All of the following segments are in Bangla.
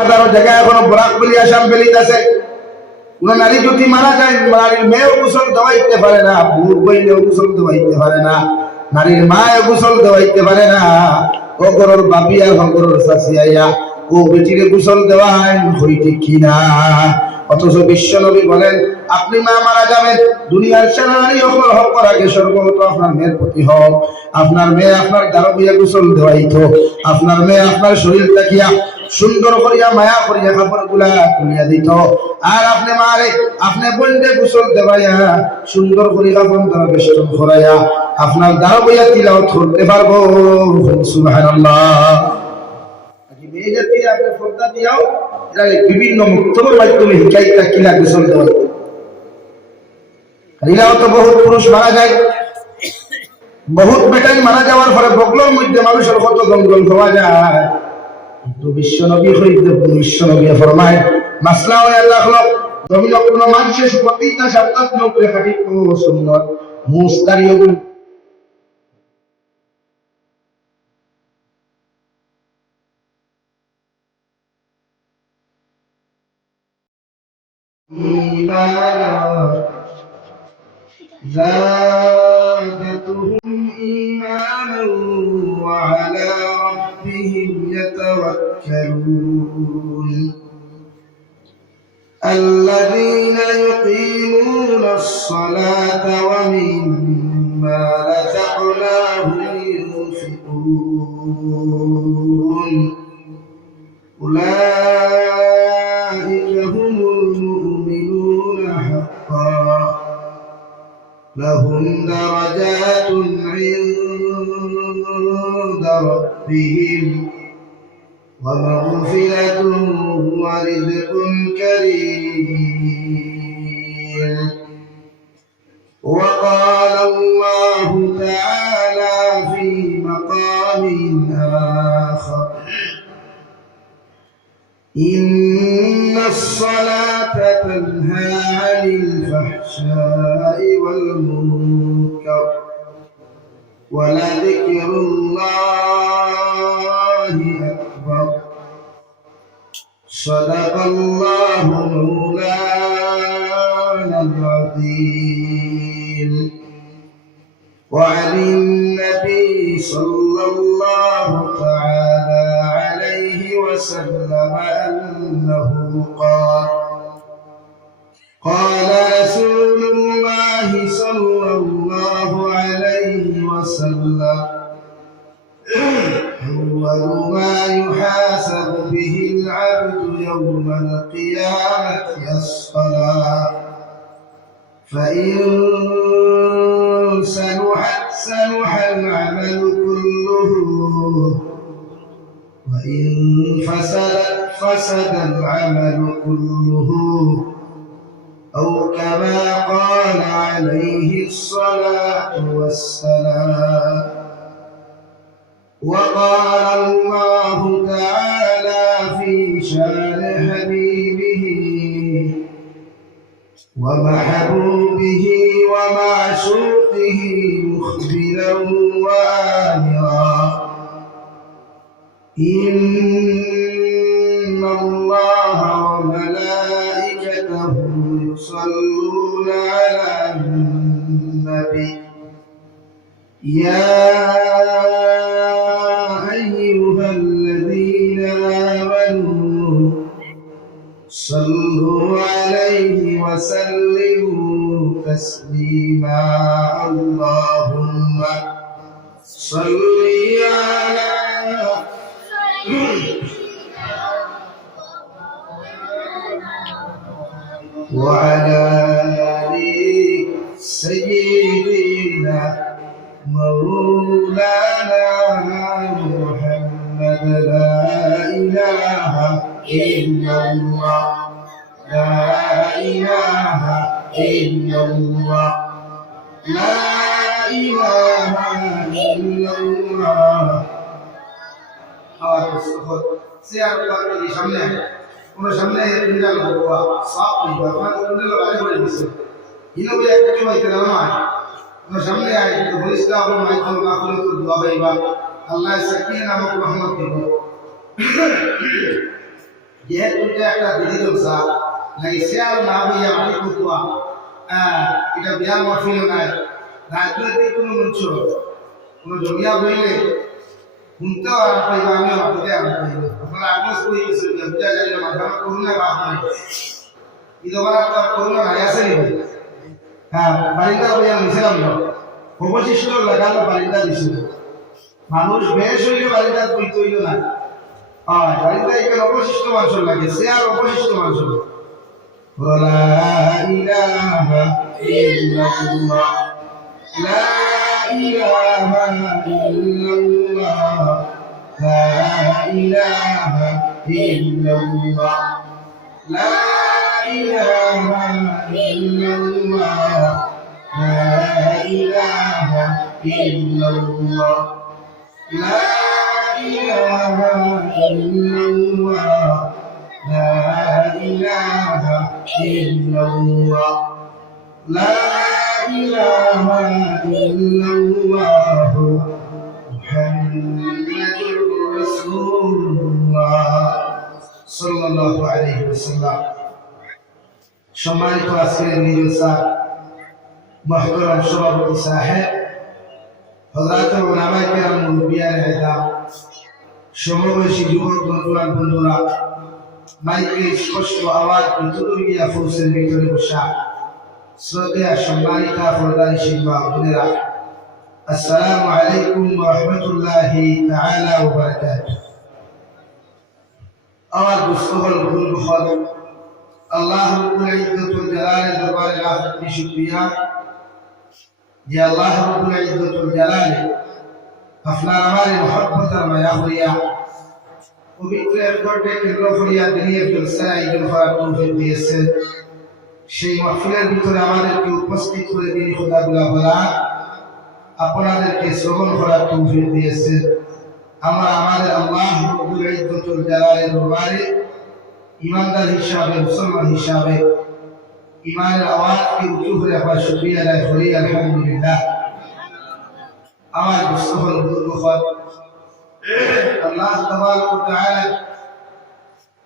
হাজারো জায়গায় এখনো বরাক বলি আসাম বেলিত আছে। কোন নারী যদি মারা যায়, নারীর মেয়েও গোসল দেওয়াইতে পারে না, বুড় বইলেও গোসল দেওয়াইতে পারে না, নারীর মায়েও গোসল দেওয়াইতে পারে না। ও গরর বাপিয়া গরর চাচিয়া ও বেটিরে গোসল দেওয়ায় হইতে কিনা। অথচ বিশ্ব নবী বলেন, আপনি মা মারা যাবেন, দুনিয়ার সেরা নারী হক আগে সর্বত আপনার মেয়ের প্রতি হক। আপনার মেয়ে আপনার গারো বইয়া গোসল দেওয়াইতো, আপনার মেয়ে আপনার শরীর তাকিয়া সুন্দর করিয়া মায়া করিয়া কাপড় গুলা খুলিয়া দিত। আর আপনি মারে আপনি বলতে গোসল দেওয়াইয়া সুন্দর করে কাপড় দ্বারা বেষ্টন করাইয়া আপনার গারো বইয়া তিলাওয়াত করতে পারবো। সুবহানাল্লাহ। মেয়ে জাতিকে আপনি ফর্দা দিয়াও বিভিন্ন মুক্তবর মাধ্যমে হিকাইতা কিলা গোসল দেওয়া। এরাও তো বহুত পুরুষ মারা যায়, বহুত বেটাই মারা যাওয়ার পরে বগলোর মধ্যে মানুষের কত জঙ্গল পাওয়া যায়। কিন্তু বিশ্বনবী হইতে বিশ্বনবী ফরমায় মাসলা হয় আল্লাহ হলো জমিন কোনো মানুষের প্রতিটা সপ্তাহ নকলে খাটি ও সুন্নাত মুস্তারিও إيمانا زادتهم إيمانا وعلى ربهم يتوكلون الذين يقيمون الصلاة ومما رزقناهم ينفقون أولئك هم المؤمنون حقا لهم درجات عند ربهم ومغفرة ورزق كريم. وقال الله تعالى في مقام آخر إن الصلاة تنهى عن الفحشاء والمنكر ولذكر الله أكبر. صدق الله مولانا العظيم. وعن النبي صلى الله تعالى عليه وسلم أنه قال رسول الله صلى الله عليه وسلم أول ما يحاسب به العبد يوم القيامة الصلاة فإن صلح العمل كله وإن فسد العمل كله أو كما قال عليه الصلاة والسلام. وقال الله تعالى في شان حبيبه ومحبوبه ومعشوقه مخبرا وآمرا إن الله وملائكته يصلون على النبي يا أيها الذين آمنوا صلوا عليه وسلموا تسليما. اللهم صل على وعلى آل سيدنا مولانا محمد. لا إله إلا الله لا إله إلا الله لا إله إلا الله. সামনে কোন সামনে ইন্ডিয়ান গোয়া সাপ দিবা মানে কোন লগাই করে দিছে ইনো বলে একটা হইতে না কোন সামনে আই তো বলিসটা আপন মাইতো না করে তো দোয়া পাইবা আল্লাহ সাকিনা নামক রহমত দিব। যেহেতু একটা দিদি দোষা লাগিছে আর না হইয়া মাটি কুকুয়া এটা বিয়ার মহফিল নাই রাজনৈতিক কোনো মঞ্চ কোনো জমিয়া বইলে শুনতেও আরাম পাইবা আমিও মাটিতে আরাম পাইব আপনারা আগমস করে গেছে বুঝা যায় না মাথা করুণা বাপ নাই ইদোবার তো করুণা নাই আছে নি হ্যাঁ বারিন্দা বইয়া নিছিলাম না অবশিষ্ট লাগানো বারিন্দা দিছিল মানুষ বেশ হইলে বারিন্দা কইতে হইল না বারিন্দা এখানে অবশিষ্ট মানুষ লাগে সে আর অবশিষ্ট মানুষ লা ইলাহা ইল্লাল্লাহ লা ইলাহা ইল্লাল্লাহ লা ইলাহা ইল্লাল্লাহ লা ইলাহা ইল্লাল্লাহ লা ইলাহা ইল্লাল্লাহ লা ইলাহা ইল্লাল্লাহ লা ইলাহা ইল্লাল্লাহ লা ইলাহা ইল্লাল্লাহ মুহাম্মাদুর রাসূলুল্লাহ সাল্লাল্লাহু আলাইহি ওয়াসাল্লাম। সম্মানিত আজকের নিজলসা মুহতারাম সভাপতি সাহেব, হযরত উলামায়ে কেরাম, মুরব্বিয়ানে ইসলাম, সমবয়সী যুবক বন্ধুরা, মাইকে স্পষ্ট আওয়াজ ভিতরে গিয়া ফুসের ভিতরে বসা শ্রদ্ধেয় সম্মানিতা ফরদানি শিল্পা বোনেরা, আসসালামু আলাইকুম ওয়া রাহমাতুল্লাহি তাআলা ওয়া বারাকাতুহু। আমার দুস্থহল ভুল আল্লাহ রাব্বুল ইজ্জতুল জালালের দরবারে লাখ কোটি শুকরিয়া যে আল্লাহ রাব্বুল ইজ্জতুল জালালে আপনার আমার মহব্বত আর মায়া হইয়া পবিত্র ঘটে কেন্দ্র করিয়া দিনের জলসায় আয়োজন করার তৌফিক দিয়েছেন। সেই মাহফিলের ভিতরে আমাদেরকে উপস্থিত করে তিনি খোদাগুলা বলা আপনাদেরকে শ্রবণ করার তৌফিক দিয়েছেন। আমরা আমাদের আল্লাহ রাব্বুল ইজ্জতুল জালালের দরবারে ইমানদার হিসাবে, মুসলমান হিসাবে ইমানের আওয়াজকে উঁচু করে আবার শুকরিয়া আদায় করি আলহামদুলিল্লাহ। আমার মুস্তফল বুজুর্গ আল্লাহ তাবারক ওয়া তাআলা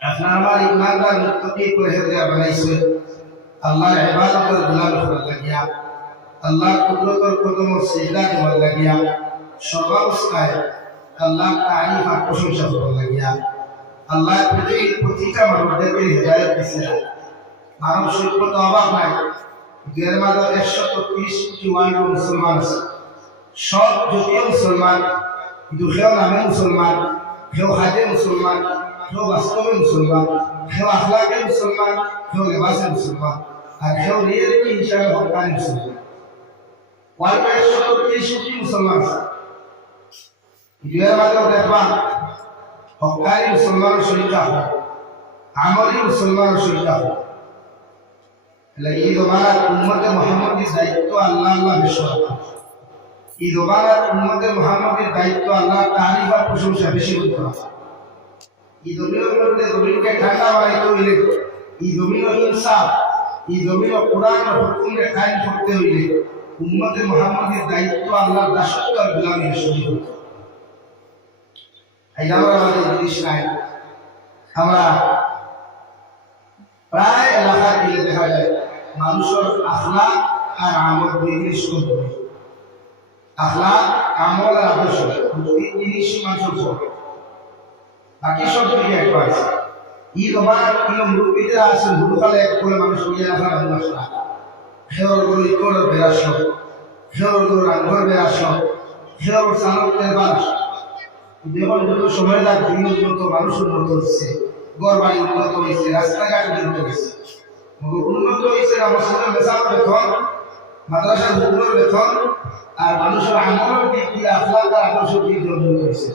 আপনার আমার ইমানদার মুত্তাকি পরহেজগার বানাইছে। আল্লাহর ইবাদতের গোলাম হওয়ার লাগিয়া, আল্লাহর কুদরতের কদম সিজদা দেওয়ার লাগিয়া, সর্বাবস্থায় আল্লাহর তারিফ আর প্রশংসা করার লাগিয়া আল্লাহ পৃথিবীর প্রতিটা মানুষদেরকে হেদায়েত দিয়েছেন। মানব সভ্যতা অভাব নাই, এর মাঝে 130 কোটি ওয়ান মুসলমান আছে। সব জাতীয় মুসলমান, কিন্তু কেউ নামে মুসলমান, কেউ হাজে মুসলমান, কেউ বাস্তবে মুসলমান, কেউ আখলাকে মুসলমান, কেউ লেবাসে মুসলমান, আর কেউ রিয়েলিটি হিসাবে হকানি মুসলমান। ওয়ার্ল্ড 130 কোটি মুসলমান আছে। এর মাঝে দেখবা হকানি মুসলমানের সংখ্যা হয়, আমলি মুসলমানের সংখ্যা হয়। এই জমানার উম্মতে মুহাম্মদের দায়িত্ব আল্লাহ বেশি। এই জমানার উম্মতে মুহাম্মদের দায়িত্ব আল্লাহ তারিফ আর প্রশংসা বেশি করতে হবে। এই জমিনের মধ্যে জমিনকে ঠান্ডা বানাইতে হইলে, এই জমিন ইনসাফ, এই জমিন কোরআনের হুকুমকে কায়েম করতে হইলে উম্মতে মুহাম্মদের দায়িত্ব আল্লাহর দাসত্ব আর গোলামি বেশি করতে হবে। এই আমরা আমাদের জিনিস নাই, আমরা প্রায় এলাকায় গেলে দেখা যায় মানুষের আখলাক আর আমল দুই জিনিস করতে হবে। আখলাক, আমল আর আদর্শ দুই জিনিস মানুষের পড়ে, বাকি সব দিকে একবার আছে। ই তোমার কোনো মুরব্বীদের আছে হুড়ুকালে এক করে মানুষ হইয়া রাখা মানুষ না, হেওর গরু ইকোর বেড়াস, হেওর গরু রাঙ্গর বেড়াস, হেওর চালকের বাস। যেমন যত সময় লাগে উন্নত, মানুষ উন্নত হচ্ছে, ঘর বাড়ি উন্নত হয়েছে, রাস্তাঘাট উন্নত হয়েছে, উন্নত হয়েছে মসজিদের মেসার বেতন, মাদ্রাসার হুজুরের বেতন, আর মানুষের আমলের দিক দিয়ে আখলাক আর আদর্শের দিক দিয়ে উন্নত হয়েছে।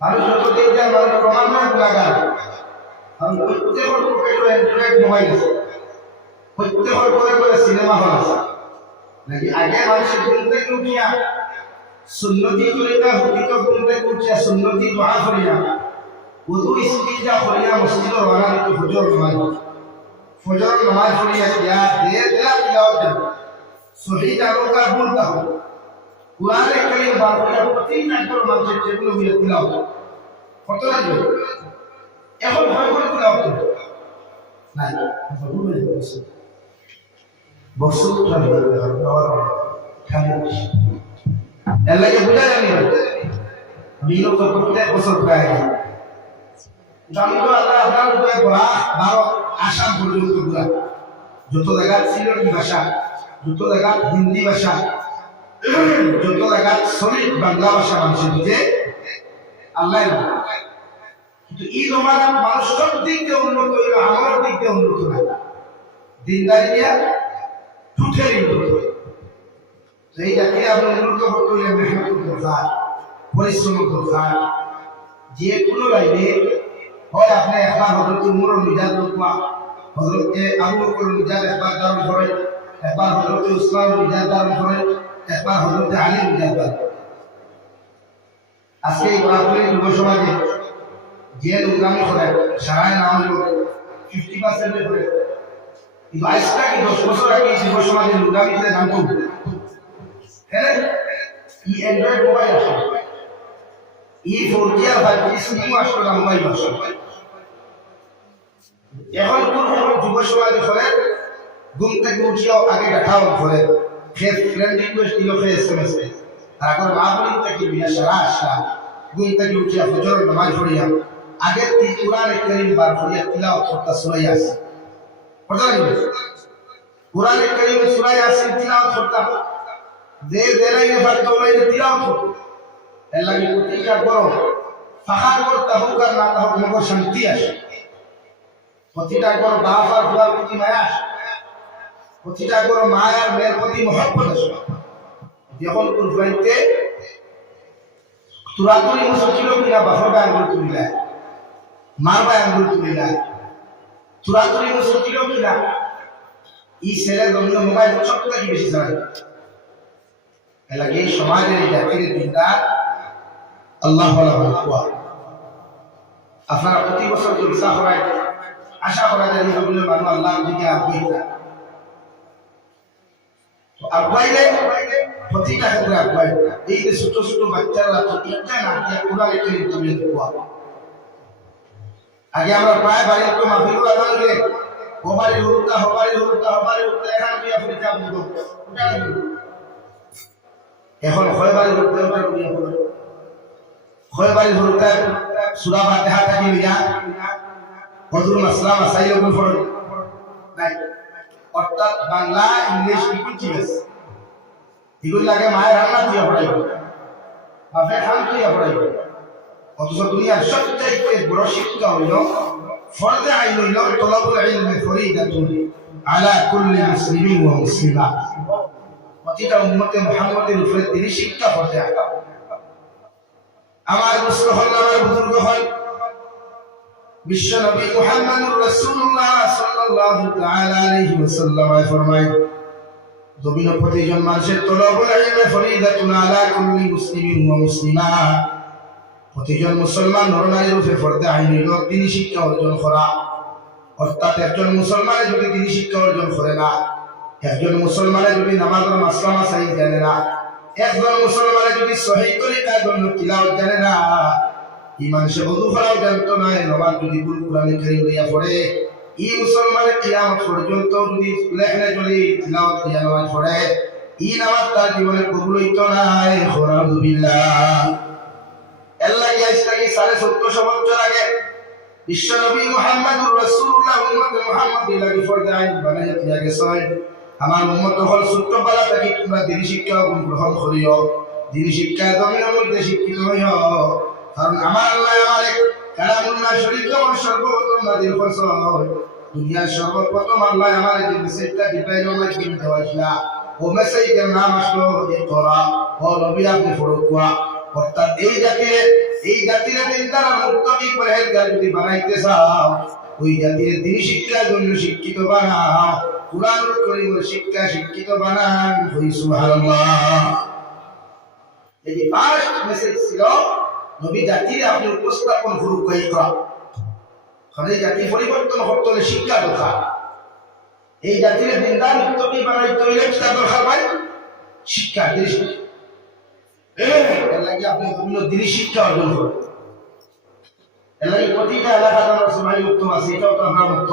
মানুষ যত দিক দিয়ে মানুষ ক্রমান্বয়ে গুণাগার, কারণ প্রত্যেকের পকেটে অ্যান্ড্রয়েড মোবাইল আছে, প্রত্যেকের করে সিনেমা হল আছে। নাকি আগে মানুষের ঘুম থেকে উঠিয়া সুন্নতি তরিকা হুকিত ঘুম থেকে উঠিয়া সুন্নতি দোয়া করিয়া ওযু ইস্তিজা করিয়া মসজিদে রওনা দিত। ফজর নামাজ পড়িয়া দিয়া দেলা তিলাওয়াত দেন, সহিহ আলোকা বলতা হবে, কুরআনে কারীম বার করিয়া প্রতিটা মানুষের যেগুলো হইয়া তিলাওয়াত কত লাগবে এখন ভয় করে তোলা হতো নাই বছর এর লাগে বুঝা জানি বিলো তো প্রত্যেক বছর প্রায় আমি তো আল্লাহ আপনার উপরে বলা 12 আসাম পর্যন্ত ঘুরা যত জায়গা সিলেটি ভাষা যত জায়গা হিন্দি ভাষা যত জায়গা সলিড বাংলা ভাষা মানুষের বুঝে আল্লাহ কিন্তু এই জমানার মানুষ সব দিক দিয়ে উন্নত হইল আমার দিক দিয়ে উন্নত না দিনদারি দিয়া ঠুঠে উন্নত সেই জাতি আপনি উন্নত করতে হইলে মেহনত দরকার পরিশ্রম দরকার যে কোনো লাইনে হয় আপনি একবার হজরত উমর মিজাজ লোকমা হজরত আবু বকর মিজাজ একবার ধারণ করেন একবার হজরত উসমান মিজাজ ধারণ করেন একবার হজরত আলী মিজাজ ধারণ আজকে এই বরাবরী যুব সমাজে যে নোংরামি করে সারায় নাম হলো 50% করে কিন্তু আজকে কি 10 বছর আগে যুব সমাজে নোংরামিতে জানতো হ্যাঁ ই অ্যান্ড্রয়েড মোবাইল আছে ই 4G আর 5G সিম আসলো না মোবাইল আসলো এখন কোন যুব সমাজে করে ঘুম থেকে উঠিও আগে দেখাও করে ফেস ফ্রেন্ড রিকোয়েস্ট দিল ফেস এসএমএস আর এখন মাহফিল থেকে বিনা সারা আসা ঘুম থেকে উঠিয়া ফজর নামাজ পড়িয়া আগে কোরআন কারীম বার পড়িয়া তিলাওয়াত করতে সূরা ইয়াসিন পড়া লাগে কোরআন কারীম সূরা ইয়াসিন তিলাওয়াত করতে যে লাইনে পারতো লাইনে তিলাওয়াত করতে এর লাগে প্রতিটা করো ফাখার করতে হোক আর না হোক মগর শান্তি আসে প্রতিটা করো বাপ আর বুয়ার প্রতি মায়া আসে প্রতিটা করো মায়ার মেয়ের প্রতি মহব্বত আসে যখন কুরবাইতে তুরাতুরি মুসকিল কিনা বাফর বায়ান করে তুলিলা মার বায়ান করে তুলিলা তুরাতুরি মুসকিল কিনা ই ছেলে দমীয় মোবাইল সবটা কি বেশি চালায় এলাকে সমাজের জাতির চিন্তা আল্লাহ আপনারা প্রতি বছর জলসা করায় আশা করা যায় বিভিন্ন মানুষ আল্লাহর দিকে আগুয়াইলে প্রতিটা ক্ষেত্রে আগুয়াই এই যে ছোট ছোট বাচ্চারা তো ইচ্ছা না দিয়ে কোরআন কারীম তুলে দেওয়া আগে আমরা প্রায় বাড়ির তো মাহফিল আদান করে হবারি হুরুতা এখান দিয়ে আপনি যা বুঝো এখন খয়বারি হুরুতা খয়বারি হুরুতা সূরা ফাতিহা থেকে লিয়া হযরত মাসলাম আসাইয়ুল ফরজ নাই অর্থাৎ বাংলা ইংলিশ ইকুইটি বেস এগুলো লাগে মায়ের রান্না দিয়ে পড়াইব বাপের খান দিয়ে পড়াইব অথচ দুনিয়ার সবচাইতে বড় শিক্ষা হইল ফরজে আইন হইল তলাবুল ইলমি ফরিদাতুন আলা কুল্লি মুসলিমিন ওয়া মুসলিমা প্রতিটা উম্মতে মুহাম্মাদের উপরে তিনি শিক্ষা ফরজে আইন আমার মুসলমান আমার বুজুর্গ হল বিশ্ব নবী মুহাম্মদুর রাসূলুল্লাহ সাল্লাল্লাহু তাআলা আলাইহি ওয়াসাল্লাম ফরমায় জমিন প্রতিজন মানুষের তলবুল ইলমি ফরিদাতুন আলা কুল্লি মুসলিমিন ওয়া মুসলিমা প্রতিজন মুসলমান নরনারীর উপরে ফরজে আইন হইল তিনি শিক্ষা অর্জন করা অর্থাৎ একজন মুসলমানের যদি তিনি শিক্ষা অর্জন করে না একজন মুসলমানের যদি নামাজের মাসলা মাসাইল জানে না একজন মুসলমানের যদি সহিহ তরিকার জন্য তিলাওয়াত জানে না ইমান সে ওযু করাও জানতো না নামাজ যদি ভুল কোরআন কারীম লইয়া পড়ে এই মুসলমানের কিয়ামত পর্যন্ত যদি লেখনে যদি তিলাওয়াত দিয়া নামাজ পড়ে এই নামাজ তার জীবনে কবুল হইতো না আলহামদুলিল্লাহ আল্লাহ ইয়াস্তাকি 1450 বছর আগে বিশ্ব নবী মুহাম্মদুর রাসূলুল্লাহ উম্মত মুহাম্মাদি লাগি ফরজে আইন বানাইয়া দিয়া গেছেন আমার উম্মত হল ছোটবেলা থেকে তোমরা দিনী শিক্ষা গ্রহণ করিও দিনী শিক্ষা জমিনের মধ্যে শিক্ষিত হইও কারণ আমার আল্লাহ আমারে কালামুল্লাহ শরীফ যখন সর্বপ্রথম নাযিল করছেন দুনিয়ার সর্বপ্রথম আল্লাহ আমারে যে মেসেজটা দিবাইলো না কি দেওয়াইলা ও মেসেজের নাম আসলো ইকরা ও নবী আপনি পড়ুয়া অর্থাৎ এই জাতির চিন্তার মুক্তি পরহেজগার যদি বানাইতে চাও ওই জাতির দিনী শিক্ষার জন্য শিক্ষিত বানাও কুরআনুল কারীমের শিক্ষা শিক্ষিত বানান হই সুবহানাল্লাহ এই যে ফার্স্ট মেসেজ ছিল নবী জাতির আপনি উপস্থাপন শুরু করা কারণ এই জাতি পরিবর্তন করতে হলে শিক্ষা দরকার এই জাতির দিনদার মুক্তি বানাইতে হলে কিতাব দরকার ভাই শিক্ষা দৃষ্টি এর লাগে আপনি বিভিন্ন দিনী শিক্ষা অর্জন করুন এর লাগে প্রতিটা এলাকা আছে এটাও তো আমরা মুক্ত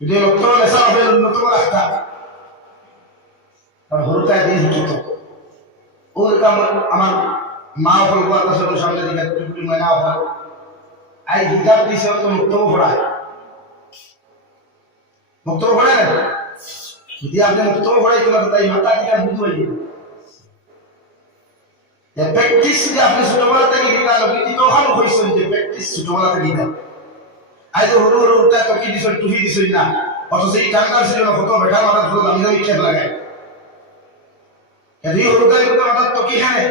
যদি মুক্ত নেশা হবে অন্যতম রাস্তা আর হরুতায় দিয়ে শিক্ষিত ওর কাম আমার মা বলবো আপনার সামনে দিকে টুকটি ময়না হওয়ার আই হিজাব দিছে তো মুক্ত পড়ায় মুক্ত পড়ায় না যদি আপনি মুক্ত পড়াই তো তাই মাথা দিকে বুঝতে পারি প্র্যাকটিস যে আপনি ছোটবেলা থেকে দিতা লোকে তো হাম হইছেন যে প্র্যাকটিস ছোটবেলা থেকে দিতা আজ হরু হরু উঠা তো কি দিছেন টুফি দিছেন না অথচ এই টাঙ্গার ছিল না কত বেটার মাথা ধরে আমি তো ইচ্ছা লাগায় এই হরুটাই তো মাথা তো কি খানে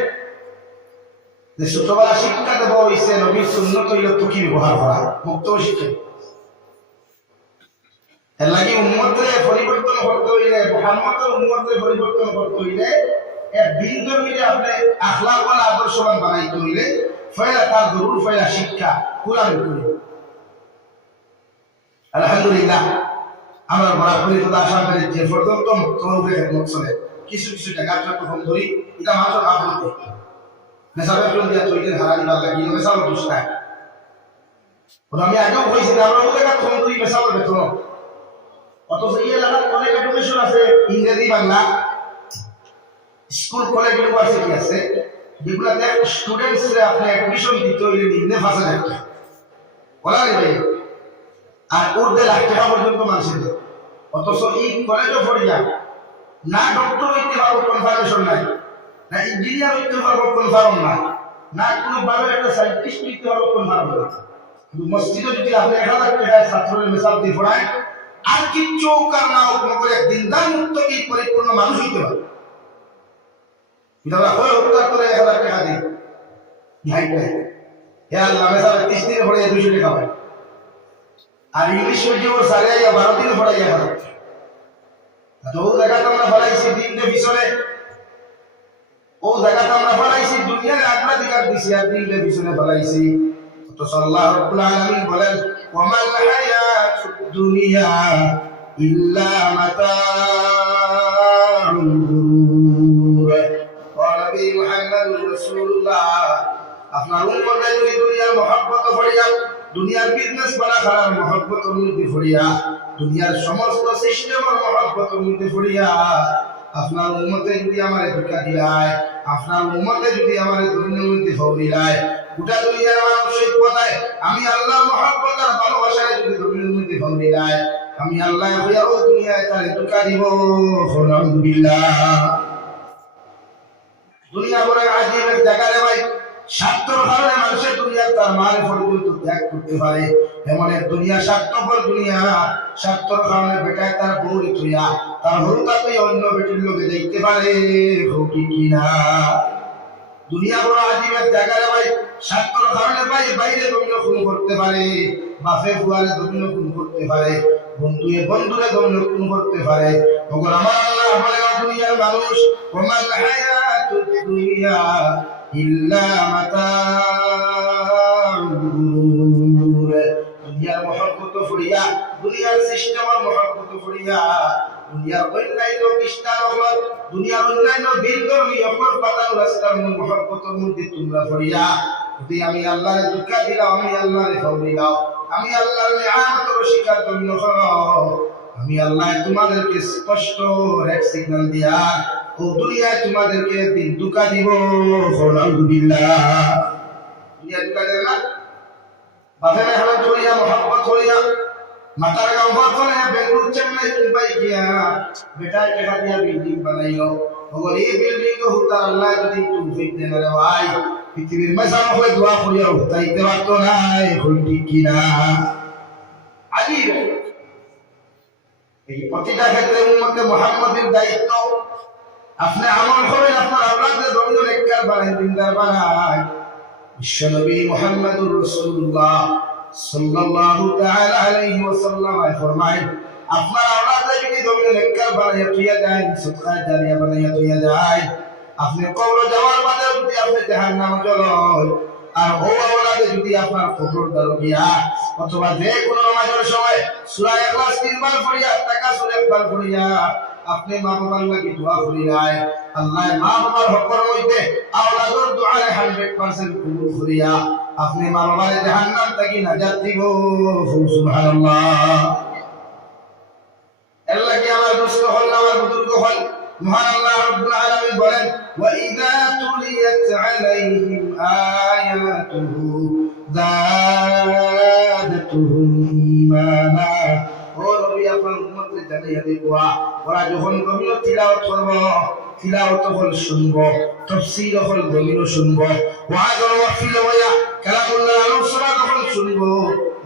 যে ছোটবেলা শিক্ষা দেব হইছে নবীর সুন্নত হইল তো কি ব্যবহার করা মুক্ত শিক্ষা এর লাগি উম্মতের পরিবর্তন করতে হইলে মুহাম্মদের উম্মতের পরিবর্তন করতে হইলে এক বিন্দু মিলে আপনি আখলাক ওয়ালা আদর্শবান বানাইতে হইলে ফয়লা তার জরুর ফয়লা শিক্ষা কোরআন করি আলহামদুলিল্লাহ আমরা বরাবরই খোদা সাহেবের যে পর্যন্ত মুক্তভাবে খেদমত চলে কিছু কিছু জায়গা আমরা প্রথম ধরি এটা মাত্র আফলতে মেসাবের জন্য দিয়া তৈরির হারানি ভাল লাগি মেসাবের দোষ নাই আমি আগেও কইছি আমরা ওদের কাছে ফোন করি মেসাবের বেতন অথচ এই এলাকার অনেক এডুকেশন আছে ইংরেজি বাংলা স্কুল কলেজ ইউনিভার্সিটি আছে যেগুলোতে স্টুডেন্টসরা আপনি অ্যাডমিশন দিতে হইলে নিম্নে ফাঁসে রাখতে বলা যাবে আর ওদের লাখ টাকা পর্যন্ত মানুষের অথচ এই কলেজও পড়িয়া না ডক্টর হইতে পারবো কনফার্মেশন নাই না ইঞ্জিনিয়ার হইতে পারবো কনফার্ম নাই না কোনো ভালো একটা সাইন্টিস্ট হইতে পারবো কনফার্ম না কিন্তু মসজিদে যদি আপনি 1000 টাকায় ছাত্রের মেসাল দিয়ে পড়ায় আর কিচ্ছু কার না কোনো করে দিনদার মুক্ত কি পরিপূর্ণ মানুষ হইতে পারে ইদারা হয় উত্তর করে 1000 টাকা দিই নাই নাই হে আল্লাহ মেসাল 30 দিনে পড়ে 200 টাকা পায় আর ইংলিশ মিডিয়াম সারে 12 দিনে পড়াইয়া হয় তো ও জায়গাতে আমরা ফলাইছি দিনকে পিছনে ও জায়গাতে আমরা ফলাইছি দুনিয়ার অগ্রাধিকার দিছি আর দিনকে পিছনে ফলাইছি তো আল্লাহ রাব্বুল আলামিন বলেন ওয়ামাল হায়াতুদ দুনিয়া ইল্লা মাতাউল গুরুর ওয়া নবী মুহাম্মদুর রাসূলুল্লাহ আপনার উম্মতে যদি দুনিয়ার মহব্বত করিয়া দুনিয়ার বিজনেস বানা খারাপ মহব্বতের মধ্যে পড়িয়া দুনিয়ার সমস্ত সিস্টেমের মহব্বতের মধ্যে পড়িয়া আপনার উম্মতে যদি আমারে ধোঁকা দিলায় আপনার উম্মতে যদি আমারে দুনিয়ার মধ্যে ফৌরিলায় গোটা দুনিয়ার মানুষের কথায় আমি আল্লাহ মহব্বত আর ভালোবাসায় যদি দুনিয়ার মধ্যে ফৌরিলায় আমি আল্লাহ হইয়াও দুনিয়ায় তারে ধোঁকা দিব আলহামদুলিল্লাহ দুনিয়া বড় আজীবের জায়গা রে ভাই স্বার্থর কারণে মানুষের দুনিয়ার তার মারে পরিপূর্ণ ত্যাগ করতে পারে এমন এক দুনিয়া স্বার্থপর দুনিয়া স্বার্থর কারণে বেটায় তার বউরি তুইয়া তার হরুতা তুই অন্য বেটির লোকে দেখতে পারে হকি কিনা দুনিয়া বড় আজীবের জায়গা রে ভাই স্বার্থর কারণে ভাই বাইরে দমন খুন করতে পারে বাপে ফুয়ারে দমন খুন করতে পারে বন্ধুয়ে বন্ধুরে দমন খুন করতে পারে ওগর আমার আল্লাহ বলে দুনিয়ার মানুষ ওমাল হায়াতুদ দুনিয়া ইল্লা মাতাউল গুরুর দুনিয়ার মহব্বত ফুরিয়া দুনিয়ার সিস্টেমের মহব্বত ফুরিয়া দুনিয়ার অন্যান্য খ্রিস্টান হল দুনিয়ার অন্যান্য দিন ধর্মী হল পাতাল রাস্তার মহব্বতের মধ্যে তোমরা ফুরিয়া যদি আমি আল্লাহরে ধোঁকা দিলাম আমি আল্লাহরে ফাউলিলাম আমি আল্লাহর নিয়ামতের স্বীকার করিল আমি আল্লাহ তোমাদেরকে স্পষ্ট রেড সিগন্যাল দিয়া ও দুনিয়ায় তোমাদেরকে দিন ধোঁকা দিব আলহামদুলিল্লাহ দুনিয়া ধোঁকা দেবে না বাপে মেহনত করিয়া মহব্বত করিয়া মাতার গাঁও বাপনে বেঙ্গুর চেন্নাই মুম্বাই গিয়া বেটায় টাকা দিয়া বিল্ডিং বানাইলো ওগর এই বিল্ডিং হুতার আল্লাহ যদি তৌফিক দেন রে ভাই পৃথিবীর মেসান হয়ে দোয়া করিয়া হুতাইতে পারতো না এখন ঠিক কিনা আজিব এই প্রতিটা ক্ষেত্রে উম্মতে মুহাম্মাদের দায়িত্ব আপনি আমল করেন আপনার আওলাদকে দমন একবার বানাই দিনদার বানাই বিশ্বনবী মুহাম্মদুর রাসূলুল্লাহ সাল্লাল্লাহু তাআলা আলাইহি ওয়াসাল্লাম ফরমায় আপনার আওলাদকে যদি দমন একবার বানাই তুইয়া যায় সদকা জারিয়া বানাইয়া তুইয়া যায় আপনি কবর যাওয়ার বাদে যদি আপনি জাহান্নাম চলয় আর ও আওলাদে যদি আপনার কবর দারুগিয়া অথবা যে কোনো নামাজের সময় সূরা ইখলাস 3 বার পড়িয়া তাকাসুর একবার পড়িয়া আপনি মা বাবার লাগি দোয়া করিয়ায় আল্লাহ মা বাবার হকর মধ্যে আওলাদর দোয়ারে 100% কবুল করিয়া আপনি মা বাবার জাহান্নাম থেকে নাজাত দিব সুবহানাল্লাহ আল্লাহ কি আমার দুষ্ট হল আমার বুজুর্গ হল মহান আল্লাহ রাব্বুল আলামিন বলেন ওয়া ইযা তুলিয়াত আলাইহিম আয়াতুহু যাদাতুহুম ঈমানা ও নবী আপনার উম্মতকে জানিয়ে দিবা ওরা যখন গভীর তিলাওয়াত করবে তিলাওয়াত হল শুনবো তাফসীর হল গভীর শুনবো ওয়াজ ও ওয়াফিল ওয়া কালামুল্লাহ আলোচনা যখন শুনবো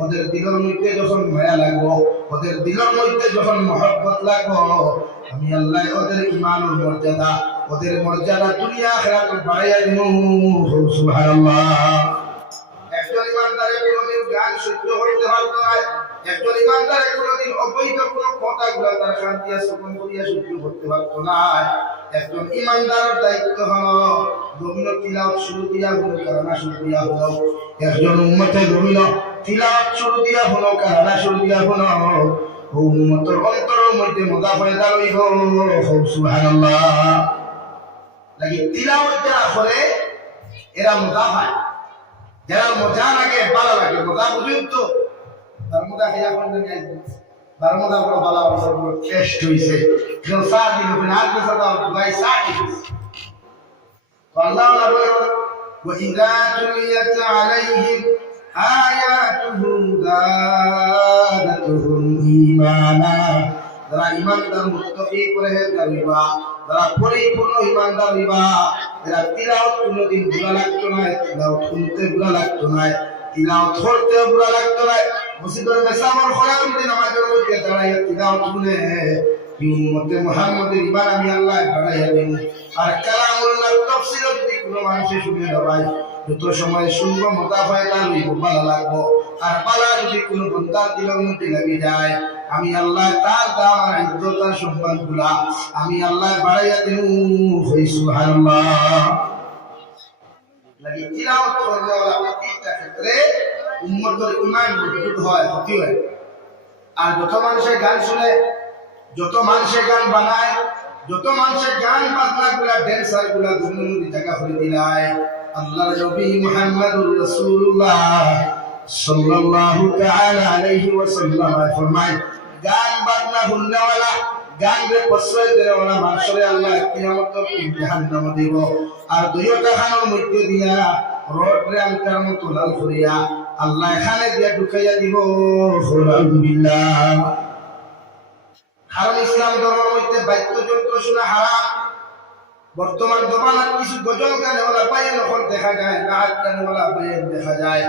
ওদের দিলের মধ্যে যখন মায়া লাগবো ওদের দিলের মধ্যে যখন মহব্বত লাগবো আমি আল্লাহ ওদের ঈমানের মর্যাদা দুনিয়া আখিরাতে বাড়াইয়া দিব সুবহানাল্লাহ একজন ইমানদারের কোনদিন জ্ঞান সহ্য করতে পারতো না একজন ইমানদারের কোনদিন অবৈধ কোনো কথাগুলো তার শান্তিয়া সুকন করিয়া সহ্য করতে পারতো না একজন ইমানদারের দায়িত্ব হলো গভীর তিলাওয়াত শুরু দিয়া হলো কারণা শুরু দিয়া হলো একজন উম্মতের গভীর তিলাওয়াত শুরু দিয়া হলো কারণা শুরু দিয়া হলো ও উম্মতের অন্তরের মধ্যে মজা পয়দা হইব সুবহানাল্লাহ লাগি তিলাওয়াত যারা করে এরা মজা পায় যারা মজা লাগে ভালো লাগে মজা বুঝুন তো তার মজা খেয়া করতে নিয়ে তার মজা করে ভালো হয়েছে টেস্ট হয়েছে কেউ চা দিল না আর কিছু দাও ভাই চা দিয়েছে আল্লাহ বলে وَإِذَا تُلِيَتْ عَلَيْهِمْ آيَاتُهُ زَادَتْهُمْ إِيمَانًا যারা ইমানদার মুত্তাকি পরহেজগার হইবা যারা পরিপূর্ণ ইমানদার হইবা এরা তিলাওয়াত কোনদিন বুরা লাগতো না তিলাওয়াত শুনতে বুরা লাগতো না তিলাওয়াত করতে বুরা লাগতো না মসজিদের মেসামর খোলার দিন নামাজের মধ্যে দাঁড়াইয়া তিলাওয়াত শুনে কি উম্মতে মুহাম্মদের ঈমান আমি আল্লাহ বাড়াইয়া দেব আর কালামুল্লাহ তাফসীর যদি কোনো মানুষ শুনে ভাই যত সময় শুনবো মোতাফায়দা হইব ভালো লাগবো আর ভালো যদি কোনো বন্দার দিলের মধ্যে লাগে যায় আমি আল্লাহ তার দাম আর ইজ্জত আর সম্মানগুলা আমি আল্লাহ বাড়াইয়া দেব সুবহানাল্লাহ লাগি তিলাওয়াত করলে ওলা প্রত্যেকটা ক্ষেত্রে উম্মতের ঈমান মজবুত হয় ক্ষতি হয় আর যত মানুষের গান শুনে যত মানুষের গান বানায় যত মানুষের গান বাজনা গুলা ড্যান্সার গুলা দুনিয়ার জায়গা করে দিলায় আল্লাহর নবী মুহাম্মদুর রাসূলুল্লাহ সাল্লাল্লাহু তাআলা আলাইহি ওয়াসাল্লাম ফরমায় গান বাজনা হুল্লাওয়ালা গান রে প্রশ্রয় দেওয়ালা মানুষের আল্লাহ কিয়ামত জাহান্নামে দিব আর দুইটা খানের মধ্যে দিয়া রড রে আনকার মতো লাল করিয়া আল্লাহ এখানে দিয়া ঢুকাইয়া দিব আলহামদুলিল্লাহ কারণ ইসলাম ধর্মের মধ্যে বাদ্যযন্ত্র শোনা হারাম বর্তমান জমানার কিছু গজল গানেওয়ালা বায়ান এখন দেখা যায় নাচ গানেওয়ালা বায়ান দেখা যায়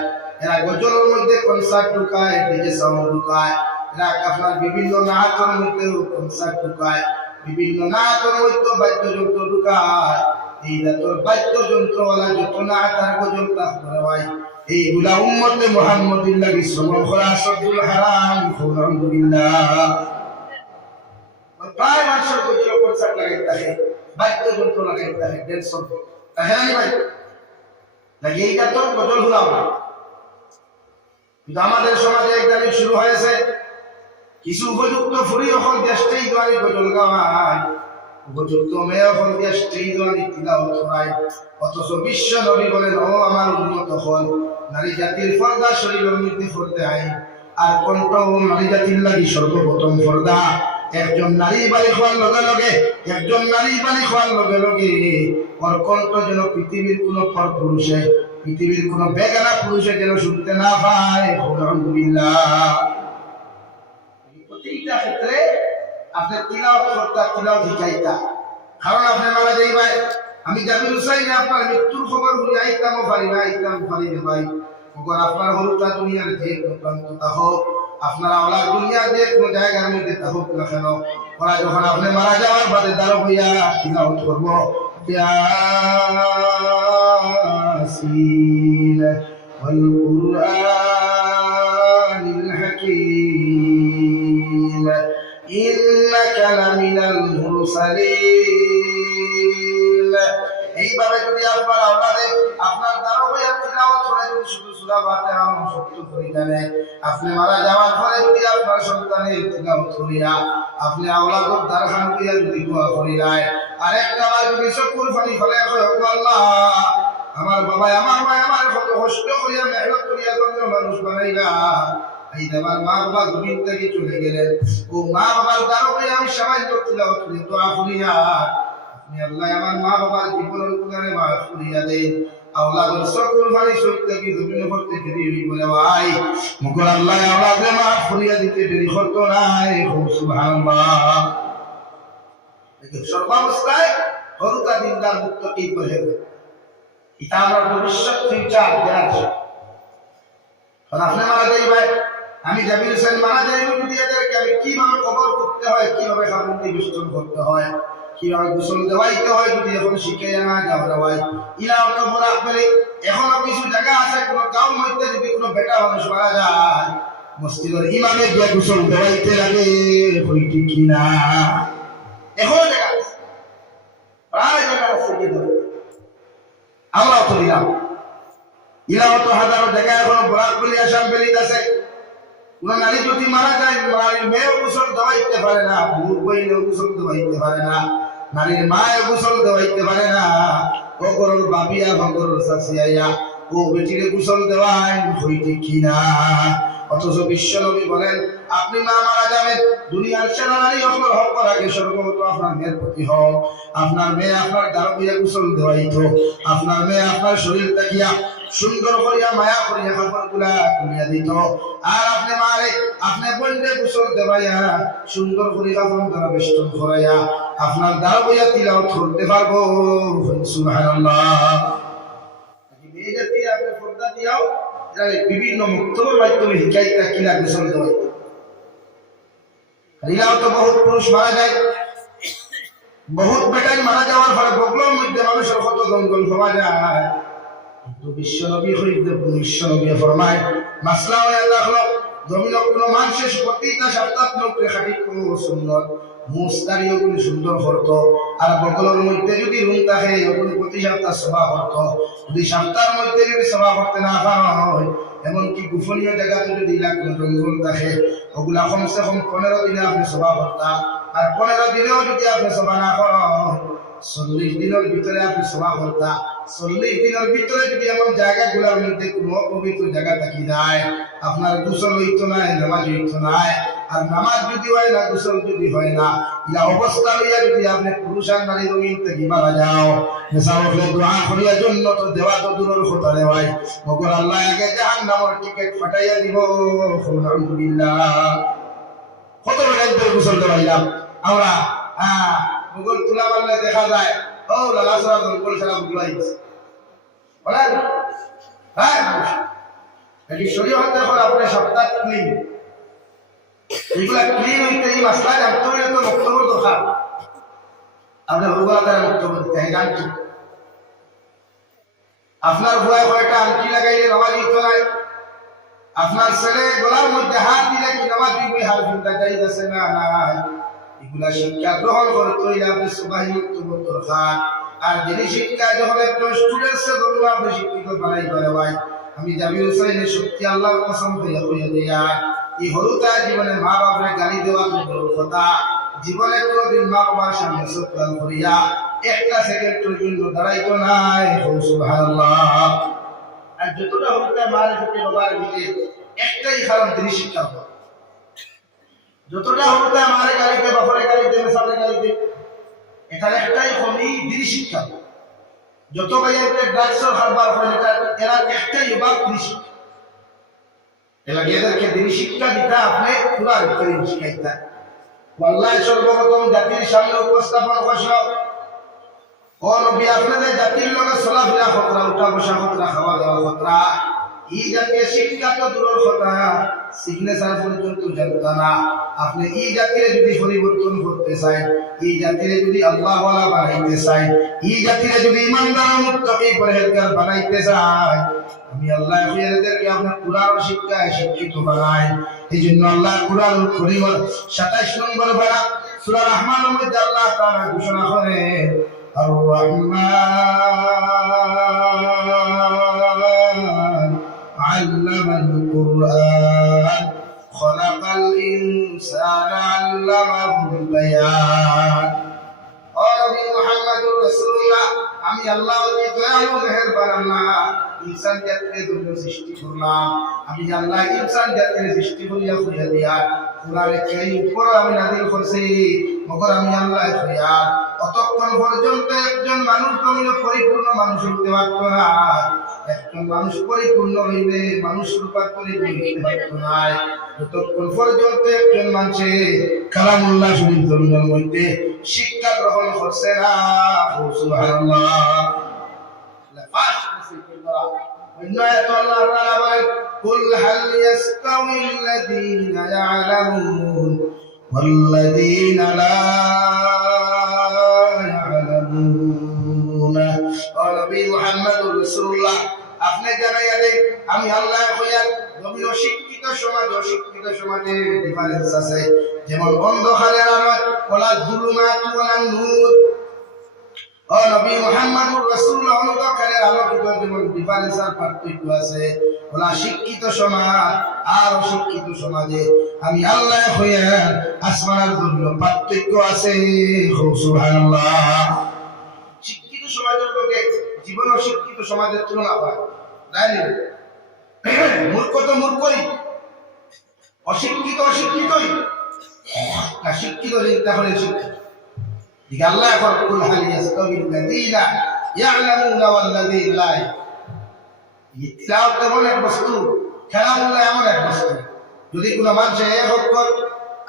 এরা গজলের মধ্যে কনসার্ট ঢুকায় ডিজে সাউন্ড ঢুকায় এরা আপনার বিভিন্ন নাচের মধ্যে কনসার্ট ঢুকায় বিভিন্ন নাচের মধ্যে বাদ্যযন্ত্র ঢুকায় এই তোর বাদ্যযন্ত্রওয়ালা যত নাচ আর গজল তা হয় এইগুলা উম্মতে মুহাম্মদির লাগি শ্রবণ করা সবুল হারাম আলহামদুলিল্লাহ প্রায় মানুষের গজল কনসার্ট লাগাইতে থাকে বাদ্যযন্ত্র লাগাইতে থাকে ড্যান্স হ্যাঁ ভাই লাগে এইটা তো গজল হলাম না কিন্তু আমাদের সমাজে একদানি শুরু হয়েছে কিছু উপযুক্ত ফুরি এখন দেশটাই দোয়ারি গজল গাওয়ায় উপযুক্ত মেয়ে এখন দেশটাই দোয়ারি তিলাওয়াত করায় অথচ বিশ্ব নবী বলেন ও আমার উন্নত হল নারী জাতির পর্দা শরীরের মধ্যে পর্দা আইন আর কণ্ঠ নারী জাতির লাগি সর্বপ্রথম পর্দা একজন নারী বাড়ি হওয়ার লগে লগে একজন নারী বাড়ি হওয়ার লগে লগে ওর কণ্ঠ যেন পৃথিবীর কোন পর পুরুষে পৃথিবীর কোন বেগানা পুরুষে যেন শুনতে না পায় আলহামদুলিল্লাহ প্রত্যেকটা ক্ষেত্রে আপনি তিলাওয়াত করতে তিলাওয়াত চাইতা কারণ আপনি মারা যাই ভাই আমি জাবির হুসাইন আপনার মৃত্যুর খবর শুনে আইতাম পারি না ভাই মগর আপনার হরুতা দুনিয়ার যে প্রান্ততা হোক আপনার আওলাদ দুনিয়ার যে কোনো জায়গার মধ্যে তা হোক না কেন ওরা যখন আপনি মারা যাওয়ার বাদে দাঁড়ো হইয়া তিলাওয়াত করবো ইয়াসিন ওয়াল কুরআনিল হাকীম ইন্নাকা লামিনাল মুরসালিন এইভাবে যদি আপনার আওলাদে আপনার দাঁড়ো হইয়া তিলাওয়াত করে যদি শুধু সূরা ফাতিহা সত্য করে জানে আপনি মারা যাওয়ার পরে যদি আপনার সন্তানের তিলাওয়াত করিয়া আপনি আওলাদর দারখান করিয়া যদি দোয়া করিলায় আরেকটা বার যদি চকুর পানি ফেলে আল্লাহ আমার বাবা আমার ভাই আমার কত কষ্ট করিয়া মেহনত করিয়া জন্য মানুষ বানাইলা, এই আমার মা বাবা দুনিয়া থেকে চলে গেলেন। ও মা বাবার দ্বারা আমি সাহায্য তিলাওয়াত করি, দোয়া করিয়া আপনি আল্লাহ আমার মা বাবার জীবনের গুনাহে মাফ করিয়া দেন। আওলাদের সকল বাড়ি সত্যি কি জমিন করতে দেরি বলে ভাই মুকুর আল্লাহ আওলাদে মাফ করিয়া দিতে দেরি করতো নাই। খুব সুবহানাল্লাহ। সর্বাবস্থায় হরুতা দিনদার মুত্তাকি হয়ে এটা আমার ভবিষ্যৎ ফিউচার গ্যারান্টি। আপনি মারা যাই ভাই, আমি জাবির হোসেন মারা যাই, যদি এদেরকে আমি কিভাবে কবর করতে হয়, কিভাবে খাবন্দি বিসর্জন করতে হয়, কিভাবে গোসল দেওয়াইতে হয়, যদি এখন শিখে না যাও দেওয়াই ইলা অত বড় আপনি এখনো কিছু জায়গা আছে কোন গাঁও মধ্যে যদি কোনো বেটা মানুষ মারা যায় মসজিদের ইমামে গিয়ে গোসল দেওয়াইতে লাগে, হইটি কিনা এখনো জায়গা আছে, প্রায় জায়গা আছে কি দেবে আমরা তো দিলাম ইলা অত হাজারো জায়গা এখনো বরাক বলি আসাম বেলিত আছে। কোন নারী যদি মারা যায় নারীর মেয়েও গোসল দেওয়াইতে পারে না, বুড় বইলেও গোসল দেওয়াইতে পারে না, নারীর মায়ে গোসল দেওয়াইতে পারে না, ও গরুর বাবিয়া ভঙ্গরুর সাসিয়াইয়া ও বেটিরে গোসল দেওয়াই হইতে কিনা। অথচ বিশ্ব নবী বলেন আপনি মা মারা যাবেন দুনিয়ার সেরা নারী অপর হক আগে সর্বত আপনার মেয়ের প্রতি হোক। আপনার মেয়ে আপনার গারবিয়া গোসল দেওয়াইতো, আপনার মেয়ে আপনার শরীর তাকিয়া সুন্দর করিয়া মায়া করিয়া কাপড় গুলা খুলিয়া দিত, আর আপনি মারে আপনি বললে গোসল দেওয়াইয়া সুন্দর করে কাপড় দ্বারা বেষ্টন করাইয়া আপনার দাঁড়াইয়া তিলাওয়াত করতে পারবো। সুবহানাল্লাহ। এই জাতীয় আপনি পর্দা দিয়াও বিভিন্ন মুক্তবর মাধ্যমে হিকাইতা কিলা গোসল দেওয়াইতে লীলাও তো বহুত পুরুষ মারা যায়, বহুত বেটাই মারা যাওয়ার ফলে বগলোর মধ্যে মানুষের কত জঙ্গল পাওয়া যায়। বিশ্বনবী ফরমায় মাসলা হয়ে রাখলো জমিন কোনো মানুষের প্রতিটা সপ্তাহ নকরে খাটি সুন্দর মুস্তারিও গুলি সুন্দর করতো, আর বগলের মধ্যে যদি রুম থাকে ওগুলি প্রতি সপ্তাহ সভা করতো, যদি সপ্তাহের মধ্যে যদি সভা করতে না পারা হয় এমনকি গোপনীয় জায়গাতে যদি জঙ্গল থাকে ওগুলা কমসে কম 15 দিনে আপনি সভা করতাম, আর 15 দিনেও যদি আপনি সভা না করেন 40 দিনের ভিতরে আপনি সভা করতাম। 40 দিনের ভিতরে যদি এমন জায়গাগুলোর মধ্যে কোনো পবিত্র জায়গা থাকি যায় আপনার গোসল হইতো না, নামাজ হইতো না, আর নামাজ যদি হয় না গোসল যদি হয় না, ইয়া অবস্থা লইয়া যদি আপনি পুরুষ আর নারী রঙিন থেকে মারা যাও নেশাবলে দোয়া করিয়া জন্য তো দেওয়া তো দূরের কথা রে ভাই, মগর আল্লাহ আগে জাহান্নামের টিকিট ফাটাইয়া দিব। আলহামদুলিল্লাহ। কত একবার গোসল দেওয়াইলাম আমরা, গুগল তুলা মারলে দেখা যায় ও লালাসরা গোল খেলা বুঝলাইছে বলেন হ্যাঁ এটি শরীয়তে এখন আপনি সপ্তাহ ক্লিন এগুলা ক্লিন হইতে এই মাসলা জানতে হইলে তো বক্তব্য দরকার, আপনি হুগা তারা বক্তব্য দিতে হয় জানছি। আপনার ভয় কয়টা আংটি লাগাইলে নামাজ হইতো নাই, আপনার ছেলে গলার মধ্যে হাত দিলে কি নামাজ হইবে, হাত চিন্তা যাইতেছে না নাই, এগুলা শিক্ষা গ্রহণ করতে হইলে আপনি সুবাহি বক্তব্য দরকার। আর যিনি শিক্ষা যখন একজন স্টুডেন্টসে ধরুন আপনি শিক্ষিত বানাই করে ভাই, আমি জাবির হোসেনের সত্যি আল্লাহর কসম হইয়া দিয়া এই হলুতা জীবনে মা বাপরে গালি দেওয়া তো কথা, জীবনে কোনোদিন মা বাবার সামনে সত্যাল করিয়া একটা সেকেন্ডের জন্য দাঁড়াইতো নাই। সুবহানাল্লাহ। আর যতটা হলুতা মারে সত্যি বাবার ভিতরে একটাই কারণ তিনি শিক্ষা হবে, যতটা হলুতা মারে গালিতে বাপরে গালিতে মেসালে গালিতে এটার একটাই কমি দিনী শিক্ষা। যত ভাইয়ের ড্রাগসের কারবার হয় এটা এরা একটাই অভাব দিনী শিক্ষা, এরা এদেরকে দিনী শিক্ষা দিতে আপনি পুরা করিম শিখাইতে আল্লাহ সর্বপ্রথম জাতির সামনে উপস্থাপন করছিল ও নবী আপনাদের জাতির লগে চলাফেরা খতরা, উঠা বসা খতরা, খাওয়া দাওয়া খতরা, এই জাতীয় শিক্ষা তো দূরের কথা সিগনেচার পর্যন্ত জানতো না। আপনি এই জাতির যদি পরিবর্তন করতে চাই, এই জাতির যদি আল্লাহ ওয়ালা বানাইতে চাই, এই জাতির যদি ইমানদার মুত্তাকি পরহেজগার বানাইতে চাই, আমি আল্লাহ এদেরকে আপনার কুরআন শিক্ষায় শিক্ষিত বানাই। এই জন্য আল্লাহ কুরআন কারীমের 27 নম্বর পারা সূরা রহমানের মধ্যে আল্লাহ তাআলা ঘোষণা করেন আর রহমান আল্লামাল কুরআন খলাকাল ইনসানা আল্লামাহুল বায়ান। ও নবী মুহাম্মদুর রাসূলুল্লাহ আমি আল্লাহ অতি দয়ালু মেহেরবান আল্লাহ ইনসান জাতিকে দুনিয়া সৃষ্টি করলাম আমি আল্লাহ ইনসান জাতিকে সৃষ্টি করিয়া করিয়া দিয়া কোরআনে কারীম উপর আমি নাযিল করছি মগর আমি আল্লাহ করিয়া অতক্ষণ পর্যন্ত একজন মানুষ পরিপূর্ণ মানুষ হইতে পারত না একজন মানুষ পরিপূর্ণ হইলে মানুষ রূপান্তরিত হইতে পারত না যতক্ষণ পর্যন্ত একজন মানুষে কালামুল্লাহ শরীফ ধর্মের মধ্যে শিক্ষা গ্রহণ করছে না সুবহানাল্লাহ قل هل يستوي الذين يعلمون والذين لا يعلمون نبي محمد رسول الله আপনি জানাইয়া দেন আমি আল্লাহ কইয়া নবীর শিক্ষিত সমাজে ডিফারেন্স আছে যেমন অন্ধকারের আলো ওলা যুলুমাত ওয়ালা নূর ও নবী মুহাম্মদুর রাসূলুল্লাহ অন্ধকারের আলোকিত যেমন ডিফারেন্স আর পার্থক্য আছে ওলা শিক্ষিত সমাজ আর অশিক্ষিত সমাজে আমি আল্লাহ কইয়া আসমানের জন্য পার্থক্য আছে সুবহানাল্লাহ শিক্ষিত সমাজের লোকে জীবন অশিক্ষিত সমাজের তুলনা হয় তাই না মূর্খ তো মূর্খই অশিক্ষিত অশিক্ষিতই না শিক্ষিত তাহলে শিক্ষিত দিকে আল্লাহ এখন কুল হাল ইয়াস্তাবিল্লাযীনা ইয়ালামুনা ওয়াল্লাযীনা লা তিলাওয়াত এমন এক বস্তু কালামুল্লাহ এমন এক বস্তু যদি কোনো মানুষ এক অক্ষর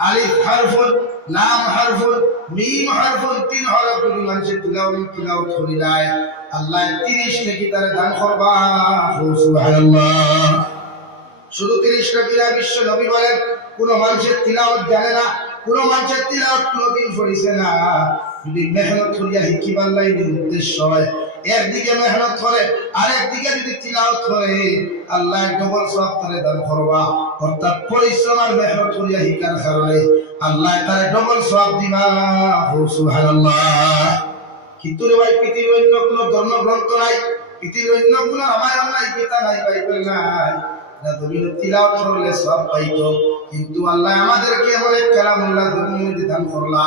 আলিফ হারফুন লাম হারফুন মিম হারফুন তিন হরফ যদি মানুষের তিলাওয়াত করে যায় আল্লাহ 30 নেকি তার দান করবা সুবহানাল্লাহ শুধু 30 নেকি না বিশ্ব নবী বলেন কোন মানুষের তিলাওয়াত জানে না কোন মানুষের তিলাওয়াত কোনদিন পড়িছে না যদি মেহনত করিয়া শিখিবার লাইনের উদ্দেশ্য হয় একদিকে মেহনত করে আর একদিকে যদি তিলাওয়াত করে আল্লাহ ডবল সওয়াব তারে দান করবা অর্থাৎ পরিশ্রম আর মেহনত করিয়া শিখার কারণে আল্লাহ তারে ডবল সওয়াব দিবা সুবহানাল্লাহ কিন্তু রে ভাই পৃথিবীর অন্য কোনো ধর্মগ্রন্থ নাই পৃথিবীর অন্য কোনো রামায়ণ নাই গীতা নাই বাইবেল নাই না তুমি তিলাওয়াত করলে সওয়াব পাইতো কিন্তু আল্লাহ আমাদেরকে এমন এক কালামুল্লাহ ধর্মীয় দান করলা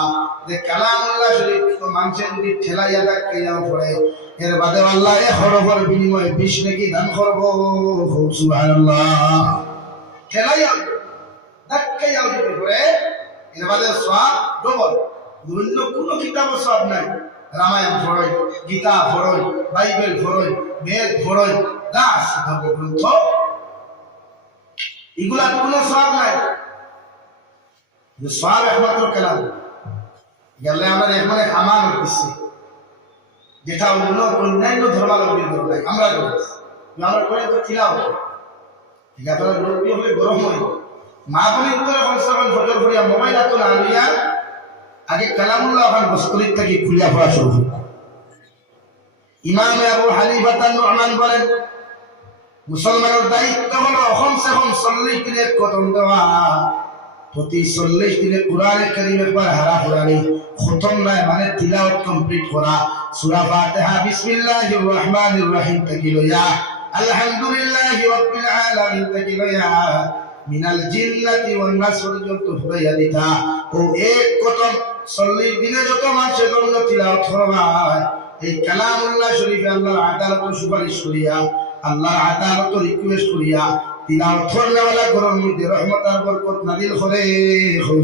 যে কালামুল্লাহ শরীফ তো মানুষের যদি ঠেলাইয়া ডাকাইয়াও পড়ে এর বাদে আল্লাহ এক হরফের বিনিময়ে 20 নেকি দান করব সুবহানাল্লাহ ঠেলাইয়া ডাকাইয়াও যদি পড়ে এর বাদে সওয়াব ডবল অন্য কোনো কিতাবের সওয়াব নাই রামায়ণ পড়ই গীতা পড়ই বাইবেল পড়ই বেদ পড়ই দাস ধর্মগ্রন্থ এগুলা কোনো সওয়াব নাই যে সওয়াব একমাত্র কালাম গেলে আমরা এখানে খামান দিচ্ছি যেটা অন্যান্য ধর্মাবলম্বীর করো নাই আমরা করেছি আমরা করে তো ছিলাম ঠিক আছে লোকটি হলে গরম হয় মা বলি করে কনসামান ফজর করিয়া মোবাইল এত না আনিয়া আগে কালামুল্লাহ ওখান বস্তুলির থেকে খুলিয়া পড়া শুরু করত ইমাম আবু হানিফা নু'মান বলেন মুসলমানের দায়িত্ব হলো কমসে কম 40 দিনের খতম দেওয়া প্রতি 40 দিনে কোরআনে কারীম একবার হারা কোরআনে খতম নয় মানে তিলাওয়াত কমপ্লিট করা সূরা ফাতিহা বিসমিল্লাহির রহমানির রহিম থেকে লইয়া আলহামদুলিল্লাহি রাব্বিল আলামিন থেকে লইয়া মিনাল জিন্নাতি ওয়ান নাস পর্যন্ত পড়াইয়া দিতা ও এক খতম 40 দিনে যত মানুষ জন্য তিলাওয়াত করবা এই কালামুল্লাহ শরীফে আল্লাহর আদালত সুপারিশ করিয়া আল্লাহর আদালত রিকোয়েস্ট করিয়া তিলাওয়াত করনেওয়ালা গরম মধ্যে রহমত আর বরকত নাযিল করে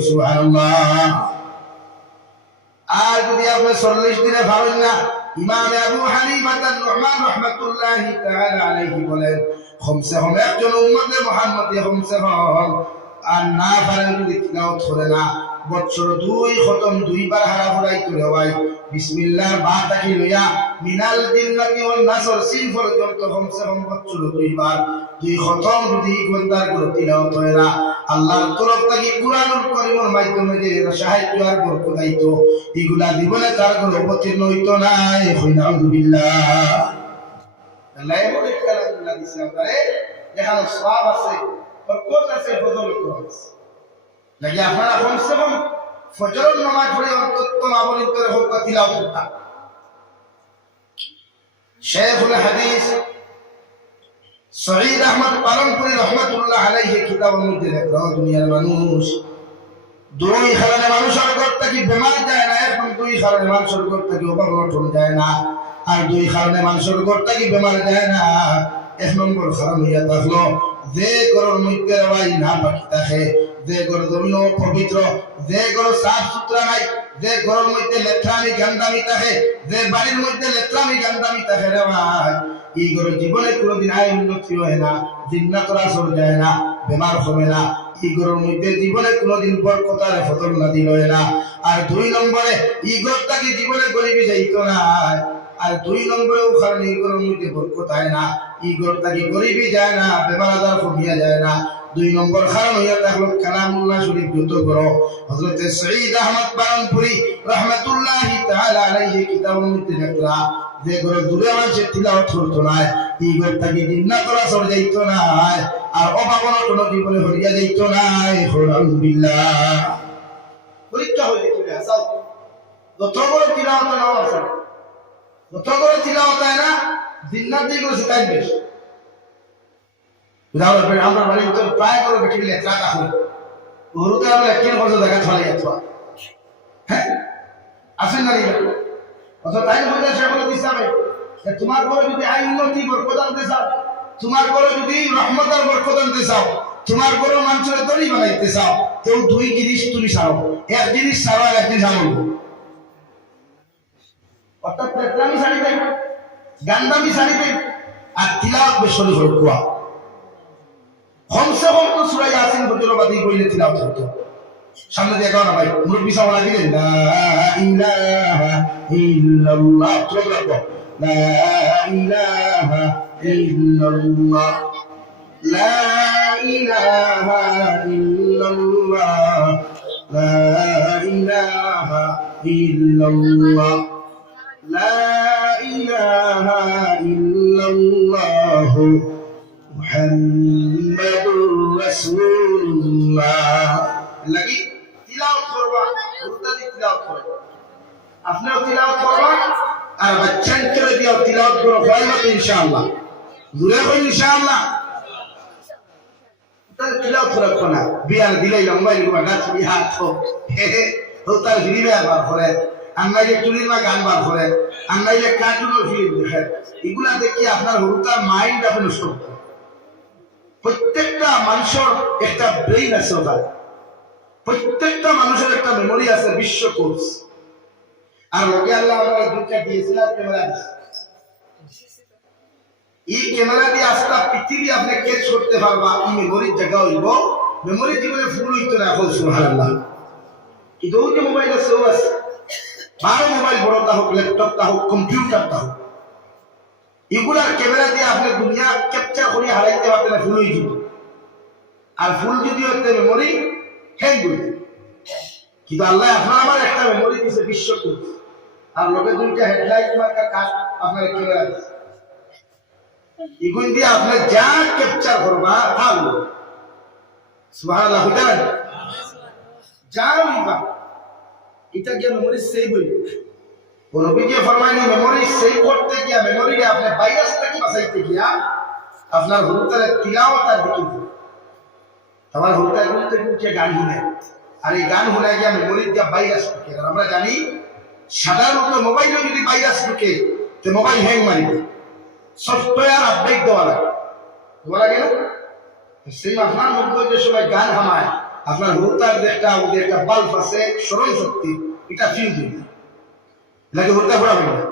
সুবহানাল্লাহ আর যদি আপনি 40 দিনে পারেন না ইমাম আবু হানিফা নু'মান রাহমাতুল্লাহি তাআলা আলাইহি বলেন কমসে কম একজন উম্মতে মুহাম্মদী কমসে কম আর না পারে যদি তিলাওয়াত করে না বছর 2 খতম 2 বার হারা ফুরাই করে হয় বিসমিল্লাহ বা তাকি লইয়া মিনাল জিন্নাতি ওয়ান নাসর সিন পর্যন্ত কমসে কম বছর 2 বার 2 খতম যদি ঘন্টার করে তিলাওয়াত হয় না আল্লাহর তরফ থেকে কুরআনুল কারীমের মাধ্যমে যে সাহায্য আর বরকত আইতো এগুলা জীবনে তার কোনো অবতীর্ণ হইতো না আলহামদুলিল্লাহ আল্লাহ বলে কালামুল্লাহ দিছে আমারে যেখানে সওয়াব আছে বরকত আছে ফজল আছে লাগে আপনারা কমসে কম ফজরের নামাজ পড়ে অন্তত মাবলিক করে হোক তিলাওয়াত করতা শেখুল হাদিস সঈদ আহমদ পালনপুরি রহমাতুল্লাহ আলাইহি কিতাবের মধ্যে লেখা দুনিয়ার মানুষ দুই কারণে মানুষের ঘর থেকে বেমার যায় না এখন দুই কারণে মানুষের ঘর থেকে অভাব অনটন যায় না আর দুই কারণে মানুষের ঘরটা কি বেমার যায় না। এক নম্বর কারণ হইয়া থাকলো যে ঘরের মধ্যে ভাই না পাখি থাকে, যে ঘর জমিন পবিত্র, যে ঘর সাফ সুতরা নাই, যে ঘরের মধ্যে লেত্রামি গান্দামি থাকে, যে বাড়ির মধ্যে লেত্রামি গান্দামি থাকে রে ভাই, এই ঘরের জীবনে কোনোদিন আয় উন্নতি হয় না, জিন্নাতরা আসর যায় না, বেমার হবে না। এই ঘরের মধ্যে জীবনে কোনোদিন বরকতার ফসল না দিল না। আর দুই নম্বরে এই ঘরটাকে জীবনে গরিবি যাইতো না। আর দুই নম্বরেও কারণ এই ঘরের মধ্যে বরকত হয় না, এই ঘরটাকে গরিবি যায় না, বেমার আজার কমিয়া যায় না। দুই নম্বর কারণ হইয়া থাকলো কালামুল্লাহ শরীফ যত করো। হযরত সঈদ আহমদ বারনপুরি রাহমাতুল্লাহি তাআলা আলাইহি কিতাবের মধ্যে লেখা, যে ঘরে দূরে মানুষের তিলাওয়াত করতো না, এই ঘরটাকে জিন্নাতরা আসর যাইতো না, আর অভাবনা কোনো জীবনে হরিয়া যাইত না। আলহামদুলিল্লাহ পরীক্ষা হয়ে গেছিল আসাও যত বড় তিলাওয়াত না আছে, যত বড় তিলাওয়াত হয় না, জিন্নাত দিয়ে করে শিখাই বেশ। আমরা বাড়ির ভিতরে প্রায় করে বেটি মিলে টাকা হই ওরুতে আমরা একদিন বছর দেখা ছড়াই যাচ্ছ। হ্যাঁ আসেন না অত তাই বলতে সে বলে দিসাবে তোমার ঘরে যদি আইন উন্নতি বরকত আনতে চাও, তোমার ঘরে যদি রহমতের বরকত আনতে চাও, তোমার ঘরে মানুষের তৈরি বানাইতে চাও, কেউ দুই জিনিস তুমি ছাড়ো, এক জিনিস ছাড়ো আর এক জিনিস আমল। অর্থাৎ পেটলামি ছাড়ি দেয়, গান্দামি ছাড়ি দেয়, আর তিলাওয়াত বেশি হল কুয়া কমসে কম তো সূরা ইয়াসিন বজ্রবাদী কইলে তিলাওয়াত হতো। সামনে দিয়ে গাও না ভাই, মুরব্বি সাহেব লাগিলেন লা ইলাহা ইল্লাল্লাহ, চলো রাখো লা ইলাহা ইল্লাল্লাহ, লা ইলাহা ইল্লাল্লাহ, লা ইলাহা ইল্লাল্লাহ, লা ইলাহা ইল্লাল্লাহ মুহাম্মাদুর রাসূলুল্লাহ। লাগি তিলাওয়াত করবা, উস্তাদি তিলাওয়াত করবা, আপনিও তিলাওয়াত করবা আর বাচ্চাকে দিও তিলাওয়াত করো, ভালো ইনশাআল্লাহ। দূরে হই ইনশাআল্লাহ। তাহলে তিলাওয়াত করো না, বিয়ার দিলেই মোবাইল গুলো গাছ বিহা তো ও তার ভিড়ে আবার করে, আন্নাইলে চুরির মা গান বার করে, আন্নাইলে কার্টুনের ফিল্ম দেখে, এগুলা দেখি আপনার হরুতার মাইন্ড আপনি নষ্ট করতে। প্রত্যেকটা মানুষের একটা ব্রেইন আছে, ওখানে প্রত্যেকটা মানুষের একটা মেমোরি আছে, বিশ্ব কোর্স। আর লোকে আল্লাহ আমরা দুইটা ডিএসএলআর ক্যামেরা দিচ্ছে, এই ক্যামেরা দিয়ে আজকে পৃথিবী আপনি ক্যাচ করতে পারবা, এই মেমোরির জায়গা হইব, মেমোরি জীবনে ফুল হইতে রাখো। সুবহানাল্লাহ। কিন্তু ওই যে মোবাইল আছে, ও আছে বারো মোবাইল, বড়টা হোক, ল্যাপটপটা হোক, কম্পিউটারটা হোক, এগুলার ক্যামেরা দিয়ে আপনি দুনিয়া ক্যাপচার করে হারাইতে পারবেন না, ফুল হয়ে যাব। আর ফুল যদি হচ্ছে মেমোরি হ্যাং করবে। কিন্তু আল্লাহ আপনার আমার একটা মেমোরি দিয়েছে, বিশ্ব কোর্স। আর লোকে দুইটা হেডলাইট মার্কা কাজ আপনার ক্যামেরা দিচ্ছে, এগুলো দিয়ে আপনি যা ক্যাপচার করবা তা হলো। সুবহানাল্লাহ। বুঝলেন? যা হইবা এটা গিয়ে মেমোরি সেভ হইবে। নবীজি ফরমাইলেন মেমোরি সেভ করতে গিয়া, মেমোরিকে আপনি ভাইরাস থেকে বাঁচাইতে গিয়া আপনার হুরুতারে তিলাওয়াত আর দিকে আমার হুরুতার গুলোতে উঠে গান শুনে, আর এই গান শুনে গিয়া মেমোরি দিয়া ভাইরাস ঢুকে। আর আমরা জানি সাধারণত মোবাইলে যদি ভাইরাস ঢুকে তো মোবাইল হ্যাং মারিবে, সফটওয়্যার আপডেট দেওয়া লাগে, দেওয়া লাগে না? সেই আপনার মধ্যে যে সময় গান হামায়, আপনার হুরুতার একটা ওদের একটা বাল্ব আছে স্মরণ শক্তি, এটা ফিউজ হইবে লাগে, হুরুতা ফোড়া হয় না।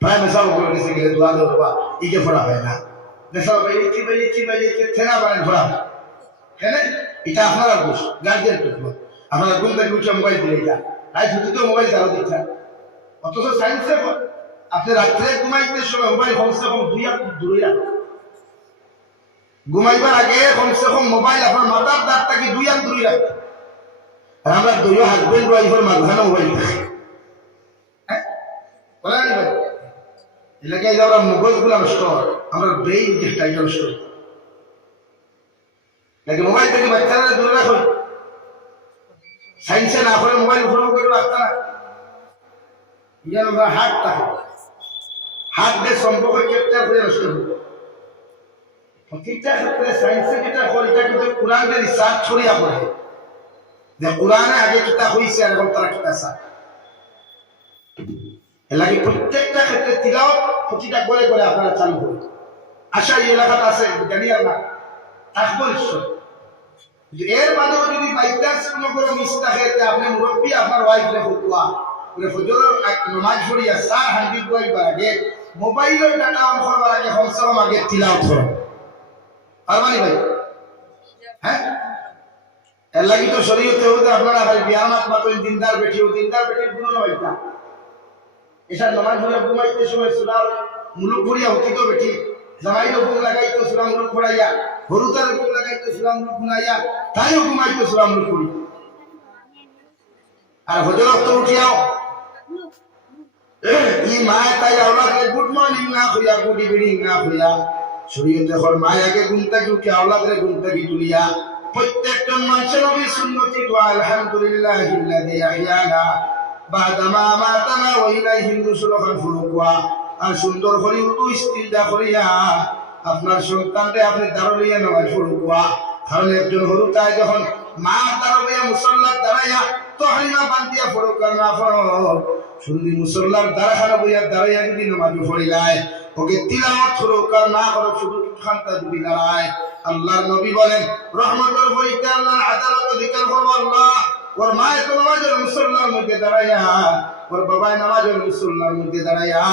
প্রায় মেসাও করে গেছে গেলে দোয়া দেওয়া ইকে ফোড়া হয় না, মেসাও বাইরেছি বাইরেছি বাইরেছি থেনা বানায় ফোড়া হয়। হ্যাঁ, এটা আপনারা দোষ, গার্জিয়ান করবো। আপনারা ঘুম থেকে উঠে মোবাইল দিলে যা তাই ছুটিতে মোবাইল চালু দিচ্ছেন। অথচ সায়েন্সে আপনি রাত্রে ঘুমাইতে সময় মোবাইল কমসে কম 2 হাত দূরে রাখেন। ঘুমাইবার আগে কমসে কম মোবাইল আপনার মাথার দাঁত থেকে 2 হাত দূরে রাখেন। আর আমরা 2 হাজবেন্ড ওয়াইফের মাঝখানে মোবাইল থাকে। হ্যাঁ বলেন ভাই, এলাকায় আমরা মোবাইল গুলো নষ্ট হয়, আমরা ব্রেইন চেষ্টা এটা নষ্ট করি নাকি মোবাইল থেকে বাচ্চারা দূরে রাখো। সায়েন্সে না করে মোবাইল ফোন করে রাখতে না, যেন আমরা হাত থাকে, হাত দিয়ে সম্পর্ক ক্যাপচার করে নষ্ট করবো। প্রতিটা ক্ষেত্রে সায়েন্সে যেটা করে এটা কিন্তু কোরআনের রিসার্চ ছড়িয়া পড়ে, যে কোরআনে আগে কিতা হয়েছে আর এখন তারা কিতা চায়। এর লাগে প্রত্যেকটা ক্ষেত্রে তিলাওয়াত প্রতিটা করে করে আপনারা চালু করুন। আশা এই এলাকাতে আছে জানি আর না থাকবো নিশ্চয়। এর বাদেও যদি বাইচান্স কোনো কোনো মিস থাকে আপনি মুরব্বী আপনার ওয়াইফ রে হুকুয়া ফজরের নামাজ পড়িয়া 400 কয়েকবার আগে মোবাইলের ডাটা অন করবার আগে কমসে কম আগে তিলাওয়াত করুন। পারবানি ভাই? হ্যাঁ, এর লাগি তো শরীয়তে হতে আপনারা ভাই বিয়ামাত মাতন দিনদার বেটি ও দিনদার বেটির গুণ নয় তা এসব নামাজ পড়িয়া ঘুমাইতে সময় সূরা মুলুক পড়িয়া হতি তো বেটি জামাইরও ঘুম লাগাইতো সূরা মুলুক পড়াইয়া হরুতার ঘুম লাগাইতো সূরা মুলুক পড়াইয়া তাইও ঘুমাইতো সূরা মুলুক পড়ি। আর হজর তো উঠিয়াও ই মায় তাই আওলাদকে গুড মর্নিং না হইয়া গুড ইভিনিং না হইয়া শরীয়তে হল মায় আগে ঘুম থেকে উঠে আওলাদরে ঘুম থেকে তুলিয়া প্রত্যেকজন মানুষের নবীর সুন্নতি দোয়া আলহামদুলিল্লাহিল্লাযী আহইয়ানা বাদামা আমাতানা ওয়া ইলাইহিন নুশুর ফুরুয়া। আর সুন্দর করে উঠু ইস্তিনজা করিয়া আপনার সন্তানকে আপনি দাঁড়িয়ে নামাজ পড়ুয়া। কারণ একজন হরুতায় যখন মা দাঁড়াইয়া মুসল্লার দাঁড়াইয়া তো হারিমা বান্ধিয়া পড়ুক আর না পড়ুক শুধু মুসল্লার দাঁড়াখানা বইয়া দাঁড়াইয়া যদি নামাজ পড়ি যায় ওকে তিলাওয়াত করুক আর না করুক শুধু খান্তা যদি দাঁড়ায়। আল্লাহর নবী বলেন রহমতের বইতে আল্লাহর আদালত জিকির করব আল্লাহ ওর মায়ে তো নামাজের মুসল্লার মধ্যে দাঁড়াইয়া ওর বাবায় নামাজের মুসল্লার মধ্যে দাঁড়াইয়া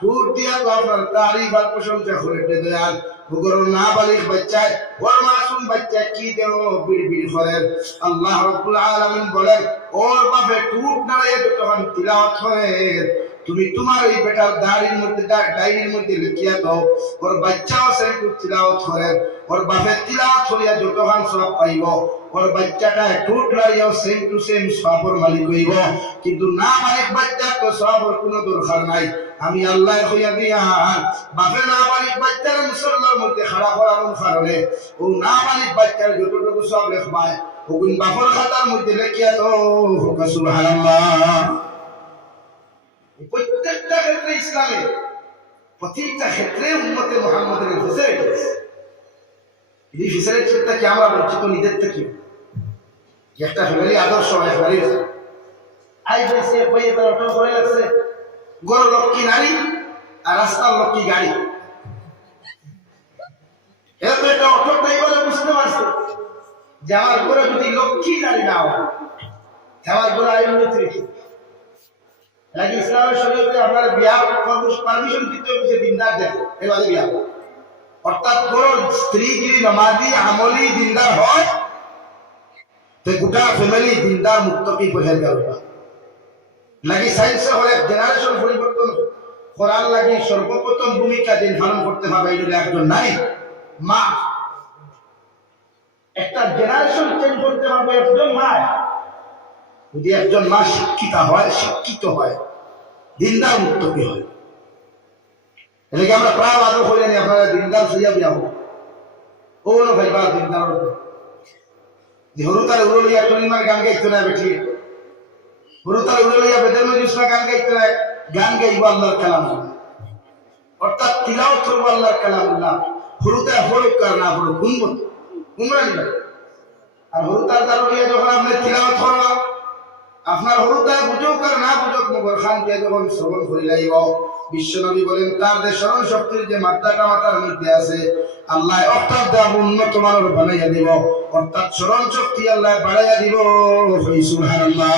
টুট দিয়া তো আপনার তারিফ আর প্রশংসা করে দেয়াল ওগর না বালিক বাচ্চায় ওর মাসুম বাচ্চা কি দেও বিড়বিড় করেন। আল্লাহ রাব্বুল আলামিন বলেন ওর বাপে টুট দাঁড়াইয়া যখন তিলাওয়াত করেন তুমি তোমার এই বেটার দাড়ির মধ্যে ডায়েরির মধ্যে লিখিয়া দাও ওর বাচ্চাও সেই তিলাওয়াত করেন ওর বাপের তিলাওয়াত করিয়া যতক্ষণ সব পাইব ওর বাচ্চাটা টুট লাইয়াও সেম টু সেম সবর মালিক হইব। কিন্তু না মালিক বাচ্চা তো সবর কোনো দরকার নাই। আমি আল্লাহ কইয়া দিয়া বাপে না মালিক বাচ্চার মুসল্লার মধ্যে খাড়া করানোর কারণে ও না মালিক বাচ্চার যতটুকু সব লেখবায় ওগুন বাপর খাতার মধ্যে লিখিয়া তো সুবহানাল্লাহ। প্রত্যেকটা ক্ষেত্রে ইসলামের প্রত্যেকটা ক্ষেত্রে উম্মতে মুহাম্মাদের ফ্যাসিলিটি আছে। এই ফ্যাসিলিটিটা কি আমরা বঞ্চিত নিজের থেকে? একটা ফ্যামিলি আদর্শ ফ্যামিলি আই বসে বইয়ে তার অটো করে লাগছে গড় লক্ষ্মী নারী আর রাস্তার লক্ষ্মী গাড়ি। এত একটা অটো ড্রাইভারে বুঝতে পারছে যে আমার ঘরে যদি লক্ষ্মী নারী না হয় আমার ঘরে আইন রেখে লাগে ইসলামের শরীয়তে আপনার বিয়া পারমিশন দিতে হবে দিনদার দেখে এবারে বিয়া অর্থাৎ কোন স্ত্রী যদি নামাজি আমলি দিনদার হয় তো গোটা ফ্যামিলি দিনদার মুত্তাকি হয়ে যাবে। লাগি সায়েন্সে হলে জেনারেশন পরিবর্তন করার লাগি সর্বপ্রথম ভূমিকা যে পালন করতে হবে এই একজন নারী মা। একটা জেনারেশন চেঞ্জ করতে হবে একজন মা। যদি একজন মা শিক্ষিতা হয় শিক্ষিত হয় দিনদার মুত্তাকি হয় এলাকে আমরা প্রায় আদর করে জানি আপনারা দিনদার সইয়া বিয়া হবো ও না ভাই বা দিনদার হরুতার উড়ো লইয়া চলিমার গান গাইতো না বেঠি হরুতার উড়ো লইয়া বেদের মজুসরা গান গাইতো না গান গাইব আল্লাহর কালামুল্লাহ অর্থাৎ তিলাওয়াত করব আল্লাহর কালামুল্লাহ। হরুতার হরুক আর না হরুক গুনবত গুমরা নিবে। আর হরুতার দ্বারা লইয়া যখন আপনি তিলাওয়াত করবা আপনার হরুতায় বুঝুক আর না বুঝুক মগর খান দিয়ে যখন শ্রবণ করে লাইব বিশ্বনবী বলেন তার যে স্মরণ শক্তির যে মাত্রাটা মাথার মধ্যে আছে আল্লাহ অর্থাৎ দেওয়া উন্নত মানের বানাইয়া দিব অর্থাৎ স্মরণ শক্তি আল্লাহ বাড়াইয়া দিব। সুবহানাল্লাহ।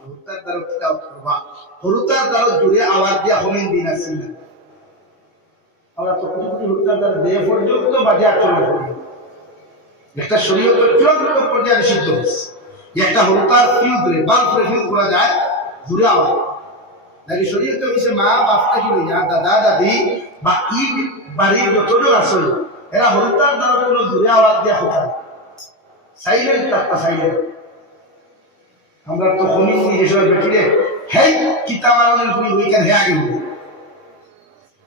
হরুতার দ্বারা তিলাওয়াত করবা হরুতার দ্বারা জুড়ে আওয়াজ দিয়া হমিন দিন আসেন না আমরা তো প্রযুক্তি হরুতার দ্বারা দেহ পর্যন্ত বাজে আচরণ করি একটা শরীয়ত চূড়ান্ত পর্যায়ে নিষিদ্ধ হয়েছে। একটা হরুতার ফিউজ রে বাল্ব রিফিউজ করা যায় জুড়ে আওয়াজ নাকি শরীয়তে হইছে মা বাপটা কি লইয়া দাদা দাদি বা ই বাড়ির যতজন আছে এরা হরুতার দ্বারা কোনো জুড়ে আওয়াজ দেওয়া হতো সাইলেন্ট থাকতা সাইলেন্ট। আমরা তো কমিটি হিসেবে বেঠিলে হেই কিতামারানির ফুরি হইকান হে আগে হই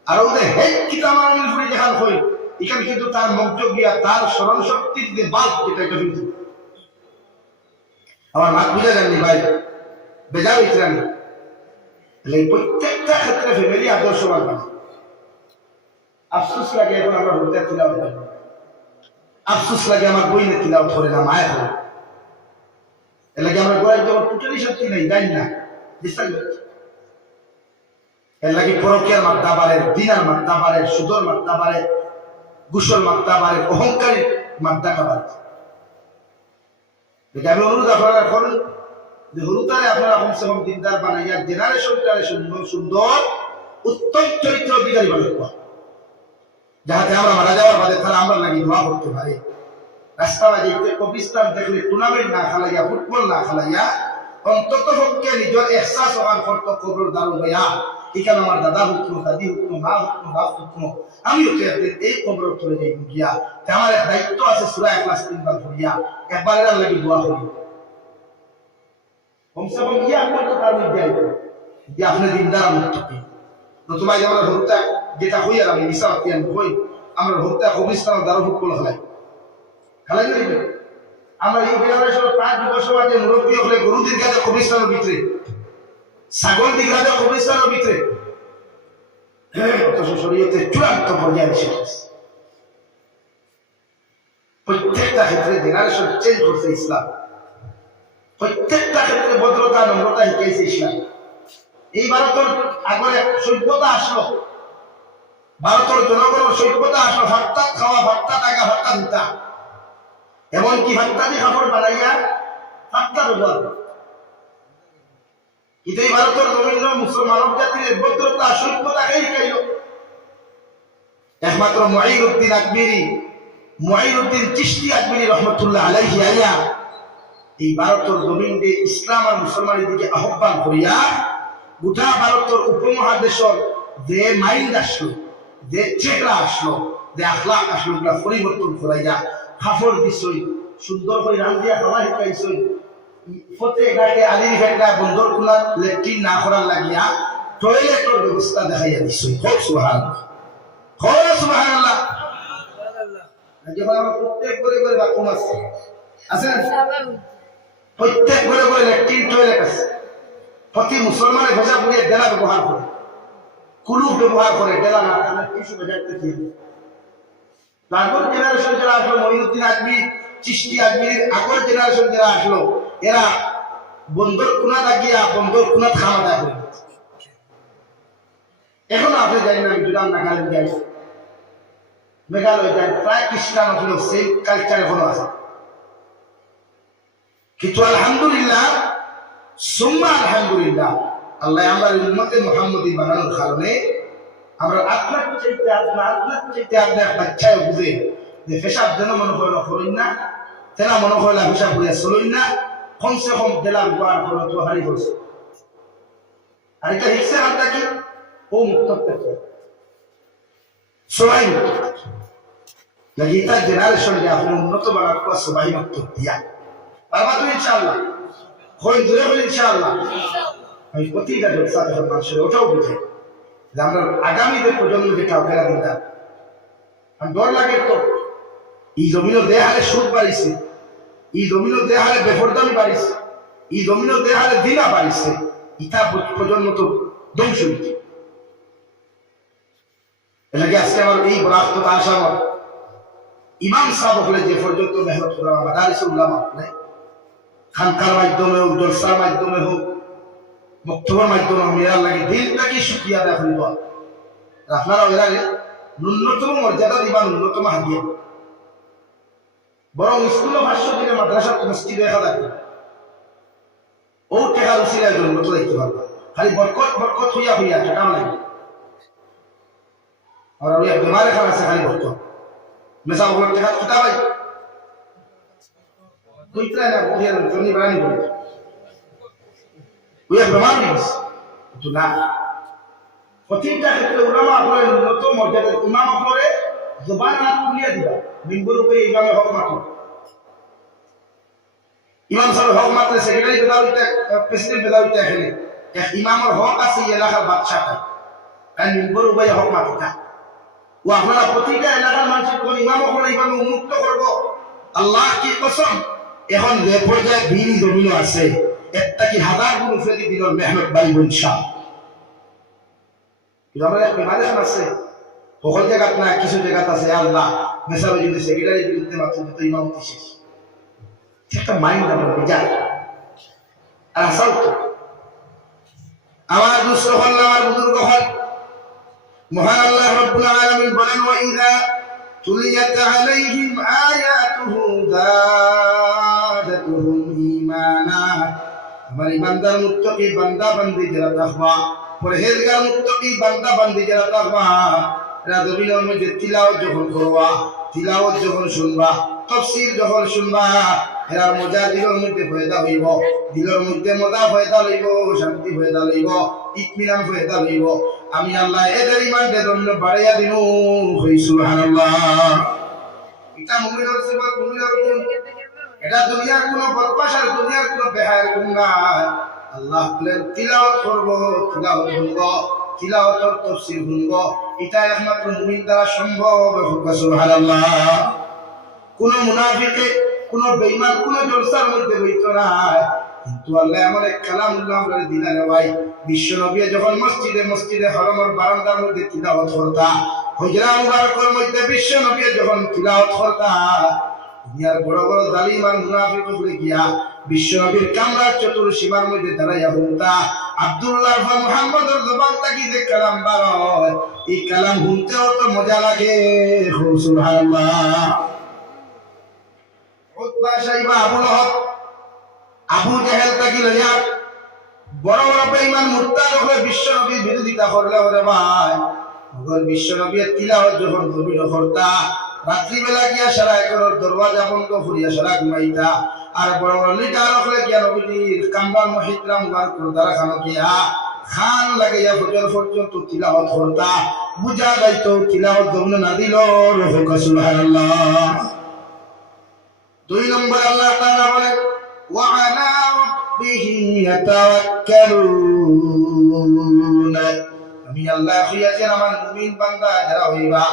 আর ওদের হেই কিতামারানির ফুরি দেখান হই এখানে কিন্তু তার মনোযোগ গিয়া তার স্মরণ শক্তির যে বাল্ব যেটা এটা কিন্তু আমার মাত বুঝা যাননি ভাই বেজা হয়েছিলেন। প্রত্যেকটা ক্ষেত্রে ফ্যামিলি আদর্শবান মানে আফসোস লাগে এখন আমরা হতে তিলাওয়াত করি আফসোস লাগে আমার বইনে তিলাওয়াত করে না মায়ের করে এলাকে আমরা গোড়ায় যখন টোটালি শক্তি নেই জানি না ডিস্টার্ব হচ্ছে এর লাগি পরকীয়ার মাত্রা বাড়ে, দিনার মাত্রা বাড়ে, সুদর মাত্রা বাড়ে, গুসল মাত্রা বাড়ে, অহংকারী মাত্রাটা বাড়ে। আমি অনুরোধ আপনারা করেন যে হরুতারে আপনারা কমসে কম দিনদার বানাইয়া জেনারেশনটারে সুন্দর সুন্দর উত্তম চরিত্র অধিকারী বানাইবা, যাহাতে আমরা মারা যাওয়ার বাদে তারা আমরা লাগি দোয়া করতে পারে। রাস্তা বাজিতে কবিস্তান দেখলে টুর্নামেন্ট না খেলাইয়া, ফুটবল না খেলাইয়া অন্তত পক্ষে নিজের এহসাস ওখান করত কবর দারুণ ভাইয়া এখানে আমার দাদা হুকনো, দাদি হুকনো, মা হুকনো, বাপ হুকনো, আমিও তো একদিন এই কবর চলে যাই গিয়া, আমার এক দায়িত্ব আছে সূরা ইখলাস 3 বার পড়িয়া একবার এর লাগি দোয়া করি। কমসে কম ইয়া আপনার তো তার মধ্যে আইতো যে আপনি দিনদার মুত্তাকি নতুবা আমরা হত্যা যেটা হই আর আমি মিশা আতিয়ান হই আমরা হত্যা কবিস্তান দারুণ ফুটবল খেলাই খেলাই যাইবে। আমরা এই জেনারেশন 5 বছর আগে মুরব্বী হলে গরু দিঘাতে কবিস্তানের ভিতরে, ছাগল দিঘাতে কবিস্তানের ভিতরে, অথচ শরীয়তে চূড়ান্ত পর্যায়ে এসে গেছে। প্রত্যেকটা ক্ষেত্রে জেনারেশন চেঞ্জ করছে ইসলাম, প্রত্যেকটা ক্ষেত্রে ভদ্রতা নম্রতা শিখাইছে ইসলাম। এই ভারতের আগরে সভ্যতা আসলো, ভারতের জনগণের সভ্যতা আসলো, ভাতটা খাওয়া, ভাতটা টাকা, ভাতটা দুটা, এমনকি ভাতটা দিয়ে কাপড় বানাইয়া ভাতটা ব্যবহার করে। কিন্তু এই ভারতের রবীন্দ্র মুসলমান জাতির ভদ্রতা সভ্যতাকে শিখাইল একমাত্র মুঈনুদ্দিন আকবরী, মুঈনুদ্দিন চিশতি আকবরী রহমতুল্লাহ আলাইহি আইয়া এই ভারতের জমিনে ইসলাম আর মুসলমানের দিকে আহ্বান করিয়া গোটা ভারতের উপমহাদেশের যে মাইন্ড আসলো, যে চেতনা আসলো, যে আখলাক আসলো, ওগুলা পরিবর্তন করাইয়া কাপড় দিছই, সুন্দর করে রান্ধিয়া খাওয়া শিখাইছই, ফতে ঘাটে আলির ঘাটটা বন্দর খোলা লেট্রিন না করার লাগিয়া টয়লেটের ব্যবস্থা দেখাইয়া দিছই। হোক সুবহানাল্লাহ, হোক সুবহানাল্লাহ। যখন আমরা প্রত্যেক করে করে বাথরুম আছে প্রত্যেক ঘরে ঘরে ল্যাট্রিন টয়লেট আছে, প্রতি মুসলমানের ভেজা পুড়িয়ে ডেলা ব্যবহার করে, কুলুপ ব্যবহার করে, ডেলা না কিছু বোঝাতে দিয়ে। তারপর জেনারেশন যারা আসলো, মঈনুদ্দিন আকবরী, চিশতি আকবরীর আগর জেনারেশন যারা আসলো, এরা বন্দর কোনা লাগিয়া বন্দর কোনা খাওয়া দাওয়া করে। এখন আপনি জানি না, আমি জুলাম নাগালেন্ড যাই, মেঘালয় যাই, প্রায় খ্রিস্টান হলো, সেই কালচার এখনো আছে। কিন্তু আলহামদুলিল্লাহ, সুম্মা আলহামদুলিল্লাহ, আল্লাহ আমরা উম্মতে মুহাম্মদী বানানোর কারণে আমরা আপনার চাইতে আপনার বাচ্চায় বুঝে যে পেশাব যেন মনে হয় না করেন না, তেনা মনে হয় না পেশাব করিয়া চলইন না, কমসে কম জেলার গোয়ার করে তো হারি করছে। আর এটা হিসে হাতটা কি ও মুক্ত সবাই মুক্ত লাগে, এটা জেনারেশন যে আপনি উন্নত বানাবো সবাই মুক্ত দিয়া পারবা তো ইনশাআল্লাহ, হই দূরে হলে ইনশাআল্লাহ। আমি প্রতিটা জলসা যখন মানুষের ওটাও বুঝে যে আমরা আগামী যে প্রজন্ম যেটা ফেরা দিতাম, আমি ডর লাগে তো এই জমিনও দেহারে সুদ বাড়িছে, এই জমিনও দেহারে বেফরদামি বাড়িছে, এই জমিনও দেহারে দিনা বাড়িছে, ইটা প্রজন্ম তো ধ্বংস হইছে। এলাকে আজকে আমার এই বরাক্ত আশা ইমাম সাহেব হলে যে পর্যন্ত মেহনত করা মাদারিসুল উলামা হলে খানকার মাধ্যমে হোক, জলসার মাধ্যমে হোক, বক্তব্যের মাধ্যমে মেয়েরা লাগে দিনটাকে শুকিয়ে আদায় করিব। আপনারা এরা ন্যূনতম মর্যাদা দিবা, ন্যূনতম হাদিয়া। বরং স্কুল ভাষ্য দিলে মাদ্রাসা মসজিদে দেখা থাকবে, ও টেকার উচিলায় উন্নত দেখতে পারবা। খালি বরকত বরকত হইয়া হইয়া টাকা লাগে। আর ওই বেমার এখানে আছে খালি বরকত মেসা ওগুলো টেকা কোথা ভাই কইতরা না বহিয়া জনি বাড়ানি করে ওই বেমার নেই কিন্তু না। প্রতিটা ক্ষেত্রে উলামা আপনার উন্নত মর্যাদা ইমাম আপনারে জবান না খুলিয়ে দিবা, মিম্বর উপরে ইমামে হক মাত্র, ইমাম সাহেব হক মাত্রে সেক্রেটারি বেদাউতে প্রেসিডেন্ট বেদাউতে এখানে এক ইমামের হক আছে এলাকার বাদশাটা, কারণ মিম্বর উপরে হক মাত্রটা ও আপনারা প্রতিটা এলাকার মানুষের কোন ইমাম ওখানে ইমামে উন্মুক্ত করবো। আল্লাহ কি কসম, এখন যে পর্যায়ে দিন জমিন আছে একটা কি হাজার গুণ ফেরি দিনের মেহনত বাড়িব ইনশাআল্লাহ। কিন্তু আমরা প্রিপারেশন আছে সকল জায়গাত না, কিছু জায়গাত আছে আল্লাহ মেসাবে যদি সেক্রেটারি বিরুদ্ধে মাত্র তো ইমামতি শেষ, একটা মাইন্ড আমরা বিজার আর আসাও তো আমার দুষ্ট হল, আমার বুজুর্গ হল, মহান আল্লাহ রাব্বুল আলামিন বলেন, ওয়া ইযা তুলিয়াত আলাইহিম আয়াতুহু যাদাতুহুম ঈমানা। আমার ইমানদার মুত্তাকি বান্দা বান্দি যারা তাকওয়া পরহেজগার মুত্তাকি বান্দা বান্দি যারা তাকওয়া, এরা জমিনের মধ্যে তিলাওয়াত যখন করবা, তিলাওয়াত যখন শুনবা, তাফসীর যখন শুনবা, এরার মজা দিলের মধ্যে পয়দা হইব, দিলের মধ্যে মজা পয়দা লইব, শান্তি পয়দা লইব, ইতমিনান পয়দা লইব। আমি আল্লাহ এদের ইমানকে জন্য বাড়াইয়া দিন। সুবহানাল্লাহ। এটা মুমিনের সিফাত, মুমিনের গুণ। এটা দুনিয়ার কোনো বদমাশার, দুনিয়ার কোনো বেহায়ার গুণ না। আল্লাহ বলেন তিলাওয়াত করব, তিলাওয়াত শুনব, তিলাওয়াতের তাফসীর শুনব, এটা একমাত্র মুমিন দ্বারা সম্ভব। সুবহানাল্লাহ। কোন মুনাফিকে, কোন বেঈমান, কোন জলসার মধ্যে হইতো না। কিন্তু আল্লাহ এমন এক কালামুল্লাহ আমাদের দিলেন ভাই, বিশ্ব নবী যখন মসজিদে হরমের বারান্দার মধ্যে তিলাওয়াত করতা, হুজরা মুবারকের মধ্যে বিশ্ব নবী যখন তিলাওয়াত করতা, দুনিয়ার বড় বড় জালিম আর মুনাফিক হয়ে গিয়া বিশ্ব নবীর কামরার চতুর্সীমার মধ্যে দাঁড়াইয়া বলতা, আব্দুল্লাহ বা মুহাম্মদের জবান থেকে যে কালাম বার হয়, এই কালাম শুনতেও তো মজা লাগে। সুবহানাল্লাহ। উতবা, শাইবা, আবু লাহাব, আবু জাহেল থেকে লইয়া বড় বড় বেঈমান মুরতাদ হয়ে বিশ্ব নবীর বিরোধিতা করলে ওরে ভাই, মগর বিশ্ব নবীর তিলাওয়াত যখন গভীর করতা, রাত্রিবেলা গিয়া সারা একরের দরওয়াজা বন্ধ করিয়া সারা ঘুমাইতা, আর বড় বড় লিডার হলে গিয়া নবীজির কামরার মহিদ্রা মুবারক দ্বারা খানো গিয়া খান লাগাইয়া ফজর পর্যন্ত তিলাওয়াত করতা। বুঝা যাইতো তিলাওয়াত দমন না দিল। সুবহানাল্লাহ। 2 নম্বর আল্লাহ তাআলা বলেন, ওয়া আলা রাব্বিহিম ইয়াতাওয়াক্কালুন। আমি আল্লাহ হইয়াছি আমার মুমিন বান্দা যারা হইবা,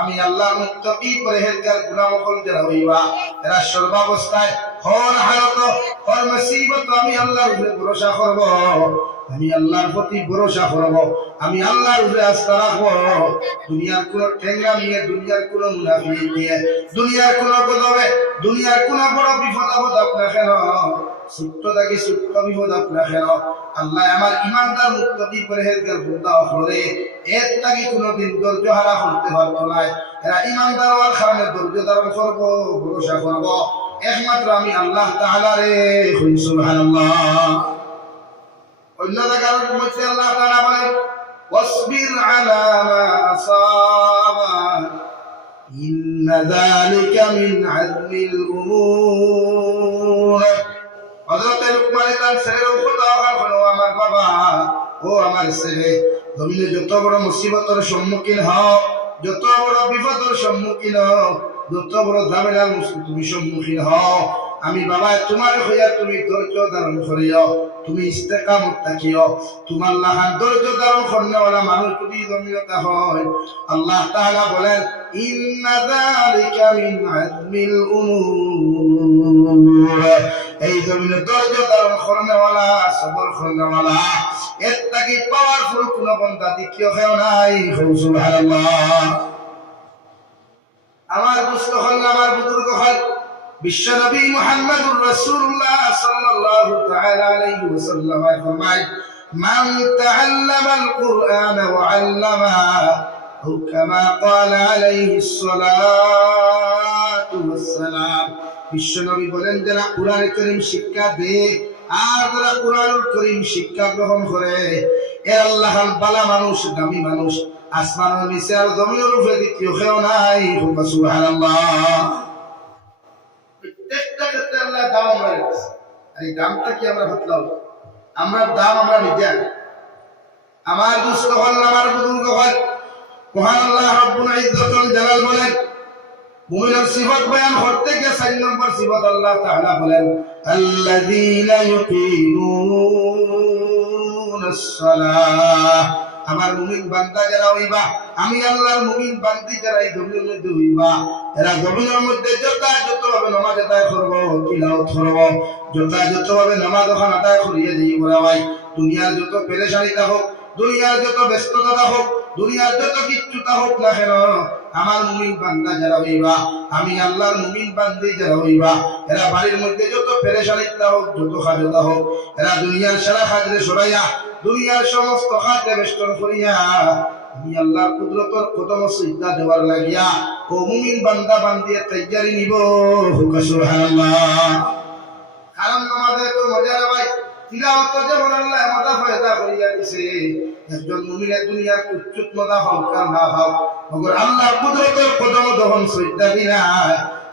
আমি আল্লাহ মুত্তাকি পরহেজগার গুনাহমুক্ত যারা হইবা, এরা সর্বাবস্থায় হর হালত হর মুসিবত আমি আল্লাহর উপরে ভরসা করব, আমি আল্লাহর প্রতি ভরসা করব, আমি আল্লাহর উপরে আস্থা রাখব। দুনিয়ার কোন ঠেঙ্গা নিয়ে, দুনিয়ার কোন মুনাফিক নিয়ে, দুনিয়ার কোন গজবে, দুনিয়ার কোন বড় বিপদ আপদ আপনার কেন, ছোট্ট থেকে ছোট্ট বিপদ আপনার কেন, আল্লাহ আমার ইমানদার মুত্তাকি পরহেজগার বান্দা হলে এর থেকে কোনদিন ধৈর্য হারা করতে পারতো না। এরা ইমানদার হওয়ার কারণে ধৈর্য ধারণ করব, ভরসা করব একমাত্র আমি আল্লাহ তাআলা রে। সুবহানাল্লাহ। অন্য জায়গার মধ্যে আল্লাহ তাআলা বলেন, ওয়াসবির আলা মা আসাবা ইন্না যালিকা মিন আযমিল উমুর। হযরত লুকমান তার ছেলের উপর দোয়া করলো, আমার বাবা, ও আমার ছেলে, জমিনে যত বড় মুসিবতের সম্মুখীন হও, যত বড় বিপদের সম্মুখীন হও, যত বড় ঝামেলার তুমি সম্মুখীন হও, আমি বাবা তোমার হইয়া তুমি ধৈর্য ধারণ করিও, তুমি ইস্তেকামত থাকিও। তোমার লাহান ধৈর্য ধারণ করনেওয়ালা মানুষ যদি জমিনতা হয়, আল্লাহ তাআলা বলেন, ইন্না যালিকা মিন আযমিল উমুর। এই জমিনে ধৈর্য ধারণ করনেওয়ালা, সবর করনেওয়ালা, এর থেকে পাওয়ারফুল কোন বান্দা দ্বিতীয় কেউ নাই। সুবহানাল্লাহ। আমার দুস্থ হল, আমার বুজুর্গ হল, বিশ্ব নবী মুহাম্মদুর রাসূলুল্লাহ সাল্লাল্লাহু তাআলা আলাইহি ওয়াসাল্লাম ফরমায়, মান তাআল্লামাল কুরআন ওয়া আল্লামাহু কামা ক্বালা আলাইহিস সালাতু ওয়াস সালাম। বিশ্ব নবী বলেন, যারা কুরআনুল কারীম শিক্ষা দেয় আর যারা কুরআনুল কারীম শিক্ষা গ্রহণ করে, এর আল্লাহর বালা মানুষ, দামি মানুষ, আসমানের নিচে আর জমিনের উপরে দ্বিতীয় কেউ নাই। সুবহানাল্লাহ। প্রত্যেকটা ক্ষেত্রে আল্লাহ দাম আমরা রেখেছি। আর এই দামটা কি আমরা ভাবলাম? আমরা দাম আমরা নিজে। আমার দুস্থ হল, আমার বুজুর্গ হল, মহান আল্লাহ রব্বুল ইজ্জতুল জালাল বলেন, মুমিনের সিফাত বয়ান করতে গিয়ে 4 নম্বর সিফাত আল্লাহ তাআলা বলেন, আল্লাযীনা ইউকিমুনাস সালাহ। আমার মুমিন বান্দা যারা হইবা, আমি আল্লাহর মুমিন বান্দি যারা এই জমিনের মধ্যে হইবা, এরা জমিনের মধ্যে যথাযথভাবে নামাজ আদায় করব, তিলাওয়াত করব, যথাযথভাবে নামাজ ওখান আদায় করিয়ে দিই। বলা ভাই, দুনিয়ার যত পেরেশানিটা হোক, দুনিয়ার যত ব্যস্ততা হোক, দুনিয়ার যত কিচ্ছুটা হোক না কেন, আমার মুমিন বান্দা যারা হইবা, আমি আল্লাহর মুমিন বান্দি যারা হইবা, এরা বাড়ির মধ্যে যত পেরেশানিটা হোক, যত খাজতা হোক, এরা দুনিয়ার সারা খাজরে সরাইয়া দুনিয়ার সমস্ত খাতে বেষ্টন করিয়া আমি আল্লাহর কুদরতর কদম সিজদা দেওয়ার লাগিয়া ও মুমিন বান্দা বান্দিয়ে তৈয়ারি নিব সুবহানাল্লাহ। কারণ নামাজে তো মজা রে ভাই, তিলাওয়াত যেমন আল্লাহ মজা ফায়দা করিয়া দিছে, একজন মুমিনের দুনিয়ার কুচ্চুত মজা হোক আর না হোক, মগর আল্লাহর কুদরতের কদম যখন সিজদা দিনা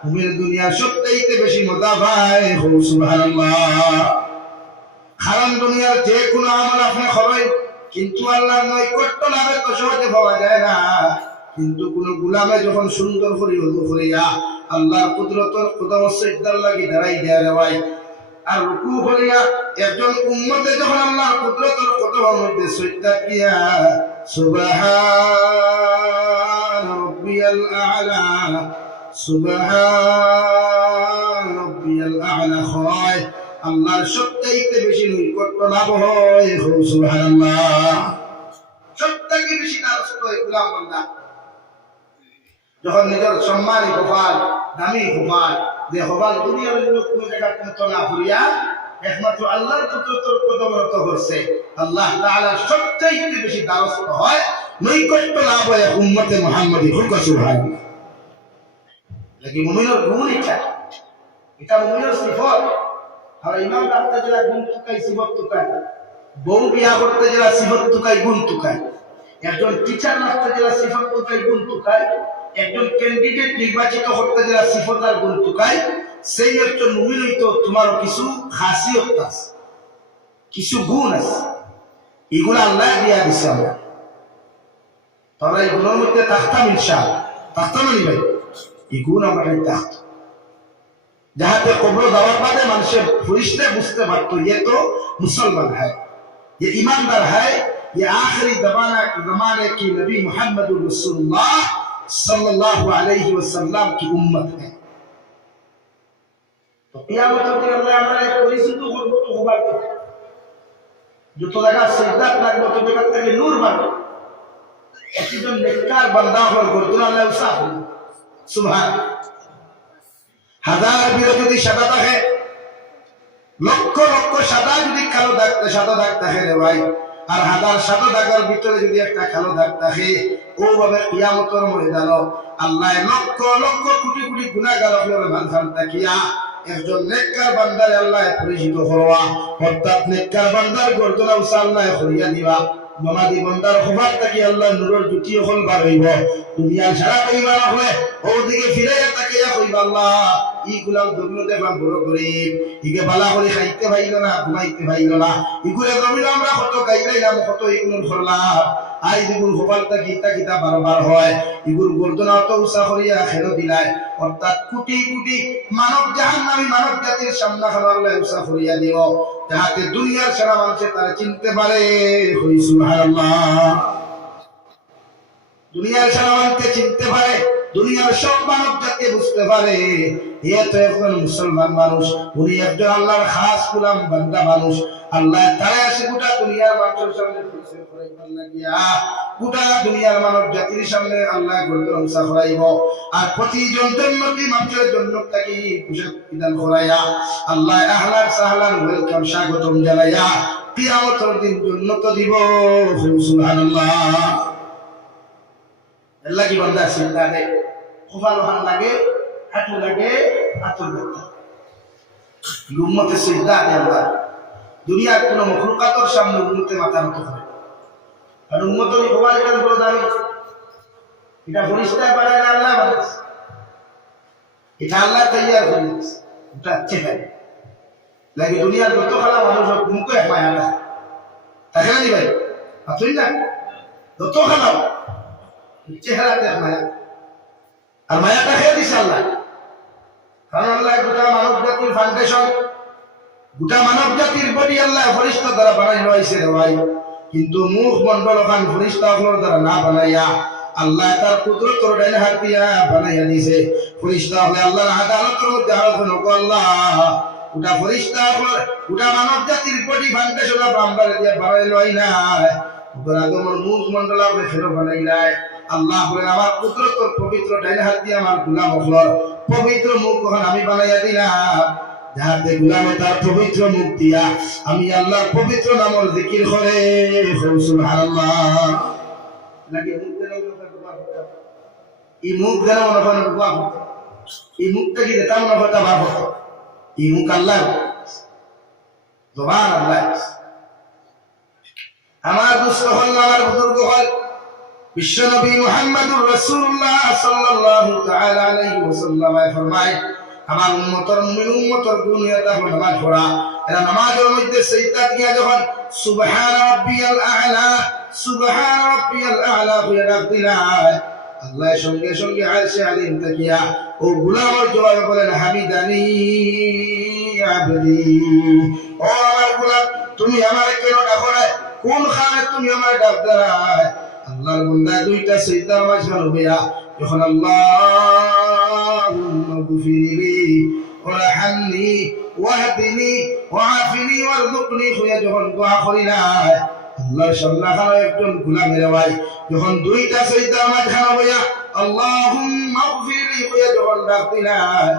মুমিনের দুনিয়ার সবচাইতে বেশি মজা পায় সুবহানাল্লাহ। কারণ দুনিয়ার যে কোনো আমল আপনি করেন, কিন্তু আল্লাহর নৈকট্য লাভে তো সহজে পাওয়া যায় না। কিন্তু কোন গোলামে যখন সুন্দর করে ওযু করিয়া আল্লাহর কুদরতের কদম সিজদার লাগি দাঁড়াই দেয়া রে ভাই, আর রুকু করিয়া একজন উম্মতে যখন আল্লাহর কুদরতের কদমের মধ্যে সিজদা দিয়া সুবহান রাব্বিয়াল আ'লা সুবহান রাব্বিয়াল আ'লা হয়, আল্লাহর সবচাইতে বেশি নৈকট্য লাভ হয় সুবহানাল্লাহ। সবথেকে বেশি তার হয় গোলাম বান্দা যখন নিজের সম্মানী গোপাল দামি গোপাল যে গোপাল দুনিয়ার লোক কোনো জায়গা কিন্তু না করিয়া একমাত্র আল্লাহর কুদরতের কদমরত হচ্ছে, আল্লাহ তাআলার সবচাইতে বেশি দ্বারস্থ হয়, নৈকট্য লাভ হয় উম্মতে মুহাম্মদী সুবহানাল্লাহ। লাগি মুমিনের গুণ এটা মুমিনের সিফত। আর ইমাম রাখতে যারা গুণ তুকাই সিফত তুকাই, বউ বিয়া করতে যারা সিফত তুকাই গুণ তুকাই, একজন টিচার রাখতে যারা সিফত তুকাই গুণ তুকাই, একজন ক্যান্ডিডেট নির্বাচিত করতে যারা সিফত আর গুণ তুকাই, সেই একজন মুমিন হইতো তোমারও কিছু খাসিয়ত আছে, কিছু গুণ আছে, এগুলো আল্লাহ দিয়া দিছে আমরা। তোমরা এই গুণের মধ্যে থাকতাম ইনশাআল্লাহ, থাকতাম নি ভাই, এই গুণ আমরা থাকতাম যাহাতে কবর দেওয়ার বাদে মানুষের ফরিস্তা বুঝতে পারতো ये तो मुसलमान है, ये ईमानदार है, ये आखिरी जमाने की नबी मोहम्मद रसूलुल्लाह सल्लल्लाहु अलैहि वसल्लम की उम्मत है। तो कियामत में अल्लाह हमारे परिचित को बात जो तो लगा सिद्धात लगो तो जगत के नूर बन একজন নেককার বান্দা হল করতুন আল্লাহ উসাহ সুবহান। হাজার বিরোধী যদি সাদা থাকে, লক্ষ লক্ষ সাদা যদি কালো দাগ সাদা দাগ থাকে রে ভাই, আর হাজার সাদা দাগের ভিতরে যদি একটা কালো দাগ থাকে, ওভাবে কিয়ামতের ময়দানে আল্লাহ লক্ষ লক্ষ কোটি কোটি গুনাহগার হলের মাঝখান তাকিয়া একজন নেককার বান্দারে আল্লাহ পরিচিত হওয়া, অর্থাৎ নেককার বান্দার গর্দনা উসা আল্লাহ করিয়া দিবা, নমাজি বান্দার খবর তাকি আল্লাহ নূরের জুতি হল বার হইব, দুনিয়া সারা পরিবার হলে ওদিকে ফিরে তাকিয়া কইবা আল্লাহ ই গুলাম ধন্য দেখলাম বড় গরিব, ইকে বালা করে খাইতে পাইল না, ঘুমাইতে পাইল না, ইগুলো জমিন আমরা কত গাইলাইলাম, কত ইগুলো করলাম, আর ইগুল খবরটা গীতা গীতা বারবার হয়, ইগুল গর্দনা অত উষা করিয়া খেলো দিলাই, অর্থাৎ কোটি কোটি মানব জাহান্নামী মানব জাতির সামনে আল্লাহ উষা করিয়া দিব, যাহাতে দুনিয়ার সারা মানুষে তারা চিনতে পারে সুবহানাল্লাহ। দুনিয়ার সারা মানুষকে চিনতে পারে, দুনিয়ার সব মানব জাতি বুঝতে পারে এ তো একজন মুসলমান মানুষ, উনি একজন আল্লাহর খাস গোলাম বান্দা মানুষ। আল্লাহ তাআলা এসে গোটা দুনিয়ার মানুষের সামনে পরিচয় করাইবার লাগিয়া গোটা দুনিয়ার মানব জাতির সামনে আল্লাহ গর্দন উঁচা করাইব, আর প্রতিজন জন্মতি মানুষের জন্য তাকে পোশাক বিধান করাইয়া আল্লাহ আহলান সাহলান ওয়েলকাম স্বাগতম জানাইয়া কিয়ামতের দিন জান্নাত দিব সুবহানাল্লাহ। আল্লাহ কি বান্দা চিন্তা দেয়, খোফা লোহান লাগে, হাঁটু লাগে, আতর লাগে, উম্মতে সিজদা দেয় আল্লাহ। দুনিয়ার কোন মখলুকাতের সামনে উম্মতে মাথা নত করে, আর উম্মতের খোফা যেটা বড় দামি, এটা ফরিস্তা বানায় না আল্লাহ বানাইছে, এটা আল্লাহ তৈয়ার করে দিয়েছে, এটা চেহারা লাগে। দুনিয়ার যত খালা মানুষ মুখে মায়া না থাকে না ভাই, আছেন না যত খালা চেহারাতে মায়া, আর মায়াটা খেয়ে দিছে আল্লাহ। কারণ আল্লাহ গোটা মানব জাতির ফাউন্ডেশন, গোটা মানব জাতির বডি আল্লাহ ফরিস্তা দ্বারা বানাই হয়েছে রে ভাই, কিন্তু মুখ মন্ডল খান ফরিস্তা হলোর দ্বারা না বানাইয়া আল্লাহ তার কুদরতের ডাইনে হাত দিয়া বানাইয়া দিয়েছে। ফরিস্তা হলে আল্লাহর আদালতের মধ্যে আলোচনা করবো আল্লাহ গোটা ফরিস্তা হল গোটা মানব জাতির বডি ফাউন্ডেশন আমরা দিয়া বানাই লই না, তোমার মুখ মন্ডল আপনি ফেরো বানাই নাই। আল্লাহ বলেন আমার কুদরতের পবিত্র ডাইনে হাত দিয়ে আমার গোলাম হল পবিত্র মুখ আমি বানাইয়া দিলাম, যাহাতে গুলামে তার পবিত্র মুখ দিয়া আমি আল্লাহর পবিত্র নামের জিকির করে সুবহানাল্লাহ। নাকি মুখ দেন এই মুখ দেন মনে করেন এই মুখটা কি দেতা মনে করতে পারবো এই মুখ আল্লাহ জবান আল্লাহ। আমার দুস্থ হল আমার বুজুর্গ হল বিশ্বনবী মুহাম্মদুর রাসূলুল্লাহ সাল্লাল্লাহু তাআলা আলাইহি ওয়াসাল্লাম ফরমায় আমার উম্মতের মুমিন উম্মতের গুনিয়াটা হলো নামাজ পড়া। এরা নামাজের মধ্যে সিজদা দিয়া যখন সুবহান রাব্বিয়াল আ'লা সুবহান রাব্বিয়াল আ'লা বলে ডাকদিলায় আল্লাহ সঙ্গে সঙ্গে আরশে আলিম তাকিয়া ও গোলামের জবাবে বলেন হামিদানি আবদি। ও আমার গোলাম তুমি আমারে কেন ডাকো না? কোন খানে তুমি আমারে ডাক দাঁড়ায়? আল্লাহর বান্দা দুইটা সিজদার মাঝখানে হইয়া যখন আল্লাহুম্মা গফিরলি ওয়ারহামনি ওয়াহদিনি ওয়াআফিনি ওয়ারযুকনি হইয়া যখন দোয়া করিলাই আল্লাহর সামনে একজন গোলামের ভাই যখন দুইটা সিজদার মাঝখানে হইয়া আল্লাহুম্মা গফিরলি হইয়া যখন ডাক দিলাই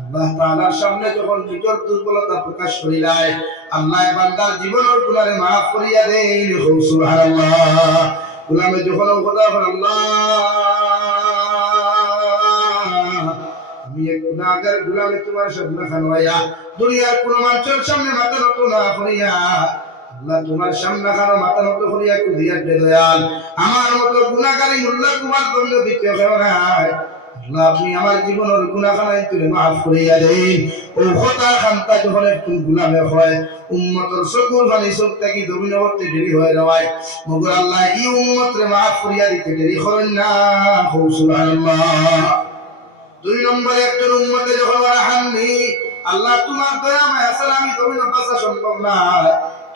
আল্লাহ তাআলার সামনে যখন নিজের দুর্বলতা প্রকাশ করিলাই আল্লাহ বান্দার জীবনের গুনাহে মাফ করিয়া দেন সুবহানাল্লাহ। গোলামে যখন কথা বলেন আল্লাহ আমি এক গুনাহগার গোলামে তোমার সামনে খানওয়াইয়া দুনিয়ার কোন মানুষের সামনে মাথা নত না করিয়া আল্লাহ তোমার সামনে খানো মাথা নত করিয়া কুদিয়া দে দয়াল আমার মতো গুনাহগারী আল্লাহ তোমার জন্য দিতে হয় না আল্লাহ আপনি আমার জীবনের গুনাহখানাই তুলে মাফ করিয়া দেন। ও কথা খান্তা যখন একটু গোলামে হয় উম্মতের সকল বাণী সব থেকে দবিন করতে দেরি হয়ে যাওয়ায় মগর আল্লাহ এই উম্মতরে মাফ করিয়া দিতে দেরি করেন না সুবহানাল্লাহ। দুই নম্বরে একজন উম্মতে যখন রাহামনি আল্লাহ তোমার দয়া মায়া ছাড়া আমি দবিন বাঁচা সম্ভব না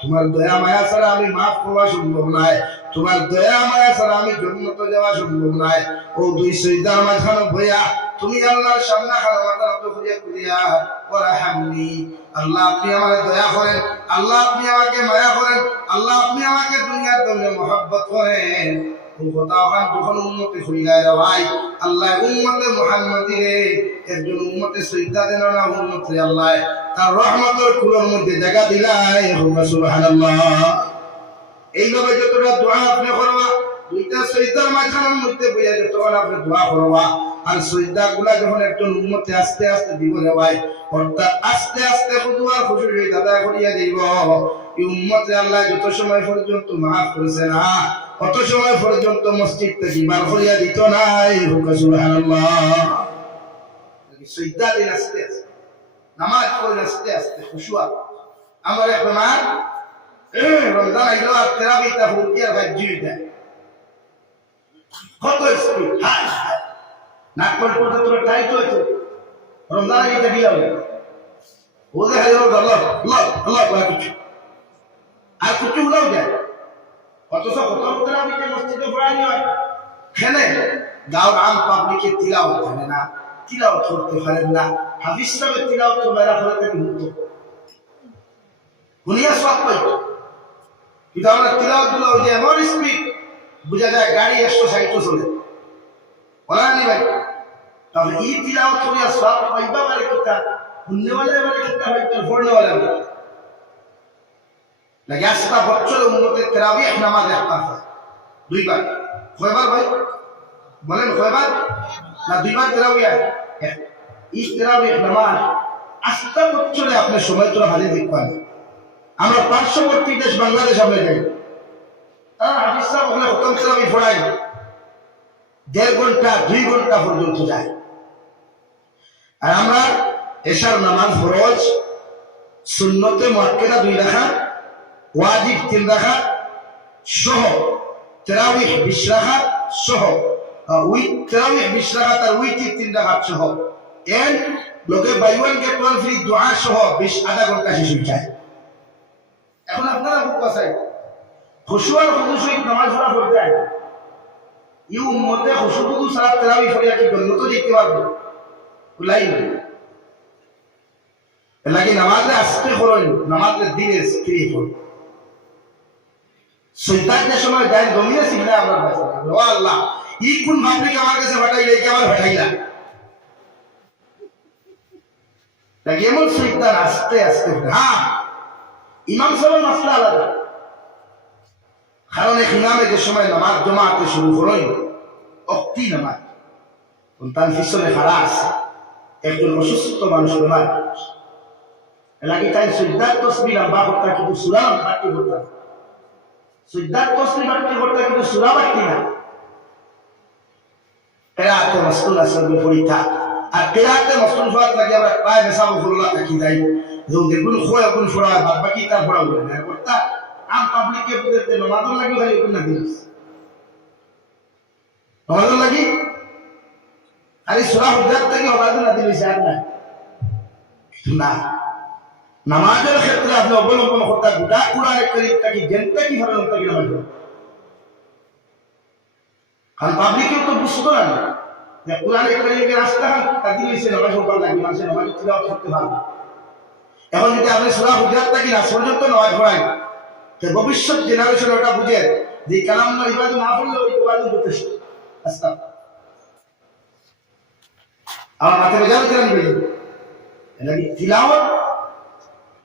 তোমার দয়া মায়া ছাড়া আমি মাফ পাওয়া সম্ভব নয় তোমার দয়া মায়া ছাড়া আমি জান্নাতে যাওয়া সম্ভব নয়। ও দুই সিজদার মাঝখানে বইয়া তুমি আল্লাহর সামনে খানো মাথা নত করিয়া করিয়া ওয়ারহামনি আল্লাহ আপনি আমাকে দয়া করেন আল্লাহ আপনি আমাকে মায়া করেন আল্লাহ আপনি আমাকে দুনিয়ার জন্য মহব্বত করেন। ও কথা ওখান যখন উম্মতে হইয়া ভাই আল্লাহ উম্মতে মুহাম্মাদিরে একজন উম্মতে সিজদা দেন না উম্মতে আল্লাহ তার রহমতের কুলোর মধ্যে জায়গা দিলাই সুবহানাল্লাহ। এইভাবে যতটা দোয়া আপনি করবা দুইটা সিজদার মাঝখানের মধ্যে বইয়া যতক্ষণ আপনি দোয়া করবা আর সিজদা গুলা যখন একজন উম্মতে আস্তে আস্তে দিব রে ভাই অর্থাৎ আস্তে আস্তে খুদুয়ার খুশি দাদা করিয়া দিব এই উম্মতে আল্লাহ যত সময় পর্যন্ত মাফ করেছে না অত সময় পর্যন্ত মসজিদ থেকে বার করিয়া দিত না সুবহানাল্লাহ। সিজদা দিন আস্তে আস্তে নামাজ পড়ে আস্তে আস্তে খুশুয়া আমার এক বেমার রমজান আইলো আর তেরাবিটা ফুলকিয়ার গাজ্জি দেয় কত স্পিড নাক পর্যন্ত তোর টাইট হয়েছে রমজান আইতে দিলাম ও যে হাই আল্লাহ আল্লাহ আল্লাহ কিছু আর কিছু হলেও যায় অথচ কত তেরাবিতে মসজিদে পড়াই হয় খেলে গাঁওর আম পাবলিকে তিলাওয়াত জানে না তিলাওয়াত করতে পারেন না হাফিজ সাহেব তিলাওয়াত তো বাইরে ফেলে থেকে মুক্ত দুনিয়া সব পাইতো কিন্তু আমরা তিলাওয়াত গুলো ওই যে এমন স্পিড বোঝা যায় গাড়ি 160 চলে বলা নি ভাই তাহলে এই তিলাওয়াত করিয়া সব পাইবা মানে কিতা শুননেওয়ালা মানে কিতা হয়তো পড়নেওয়ালা লাগে আস্তা বছর উম্মতে তারাবিহ নামাজ একটা দুইবার কয়বার ভাই বলেন কয়বার না দুইবার তারাবিহ এই তারাবিহ নামাজ আস্তা বছরে আপনি সময় তোরা হাজির দেখবেন। আমরা পার্শ্ববর্তী দেশ বাংলাদেশ আমরা যাই তারা হাফিজ সাহেব ওখানে হুকুম তারাবিহ পড়াই 1.5 ঘন্টা 2 ঘন্টা পর্যন্ত যায় আর আমরা এশার নামাজ ফরজ সুন্নতে মুআক্কাদা 2 রাকাত ওয়াজিব 3 রাকাত সহ তারাবিহ 20 রাকাত সহ উই তারাবিহ 20 রাকাত আর উইটি 3 রাকাত সহ এর লোকে বাইওয়ান গেট ওয়ান ফ্রি দোয়া সহ 20 আধা ঘন্টা শেষ হয়ে যায়। এখন আপনারা খুব কাছাই খুশুয়ার খুশুই নামাজ পড়া পড়ে যায় এই উম্মতে খুশু খুশু সালাত তারাবিহ পড়িয়া কি জান্নাত যেতে পারবে কুলাই না লাগে নামাজে আস্তে করুন নামাজে দিনে স্থির করুন শয়তানের সময় গায়ে জমিয়ে সিগনা আমরা কাছে ও আল্লাহ ই কোন ভাবলি আমার কাছে ফাটাইলে কি আমার ফাটাইলা নাকি এমন সুইদান আস্তে আস্তে। হ্যাঁ, ইমাম সাহেবের মাসলা আলাদা, কারণ এক ইমামে যে সময় নামাজ জমাতে শুরু করেন অক্তি নামাজ, তার পিছনে খাড়া আছে একজন অসুস্থ মানুষ বেমার, এলাকি তাই সুইদার তসবি লম্বা করতা কিন্তু সুরা বাড়তি করতা, সুইদার তসবি বাড়তি করতা কিন্তু সুরা বাড়তি না। কেরাতে মাসুল আসল পরীক্ষা, আর কেরাতে মাসুল হওয়ার লাগে আমরা প্রায় বেসাব ফুল্লা থাকি যাই, যেগুন খোয়া গুণ ফোড়া বাদ বাকি তার ফোড়া বলে না করতা। আম পাবলিককে বুঝতে নমাজের লাগি খালি ওগুন না দিস, নমাজের লাগি খালি সুরা হুজ্জাত থেকে হবাদুল না দিলিস আর না। না, নামাজের ক্ষেত্রে আপনি অবলম্বন করতে গোটা কোরআন কারীমটাকে জেনতে কিভাবে ওটাকে নামাজ পড়ো, কারণ পাবলিকেও তো বুঝতো না যে কোরআন কারীমের রাস্তা তাদের হইছে নামাজ পড়া লাগবে, মানুষের নামাজ তিলাওয়াত করতে পারবে। এখন যদি আপনি সূরা হুজুরাত থেকে না পর্যন্ত নামাজ পড়াই, তো ভবিষ্যৎ জেনারেশন ওটা বুঝে যে কালামুল্লাহ ইবাদত না পড়লে ওই ইবাদত যথেষ্ট। আস্তাগফিরুল্লাহ, আমার মাথায় বেজার করে নিবে, এটা কি তিলাওয়াত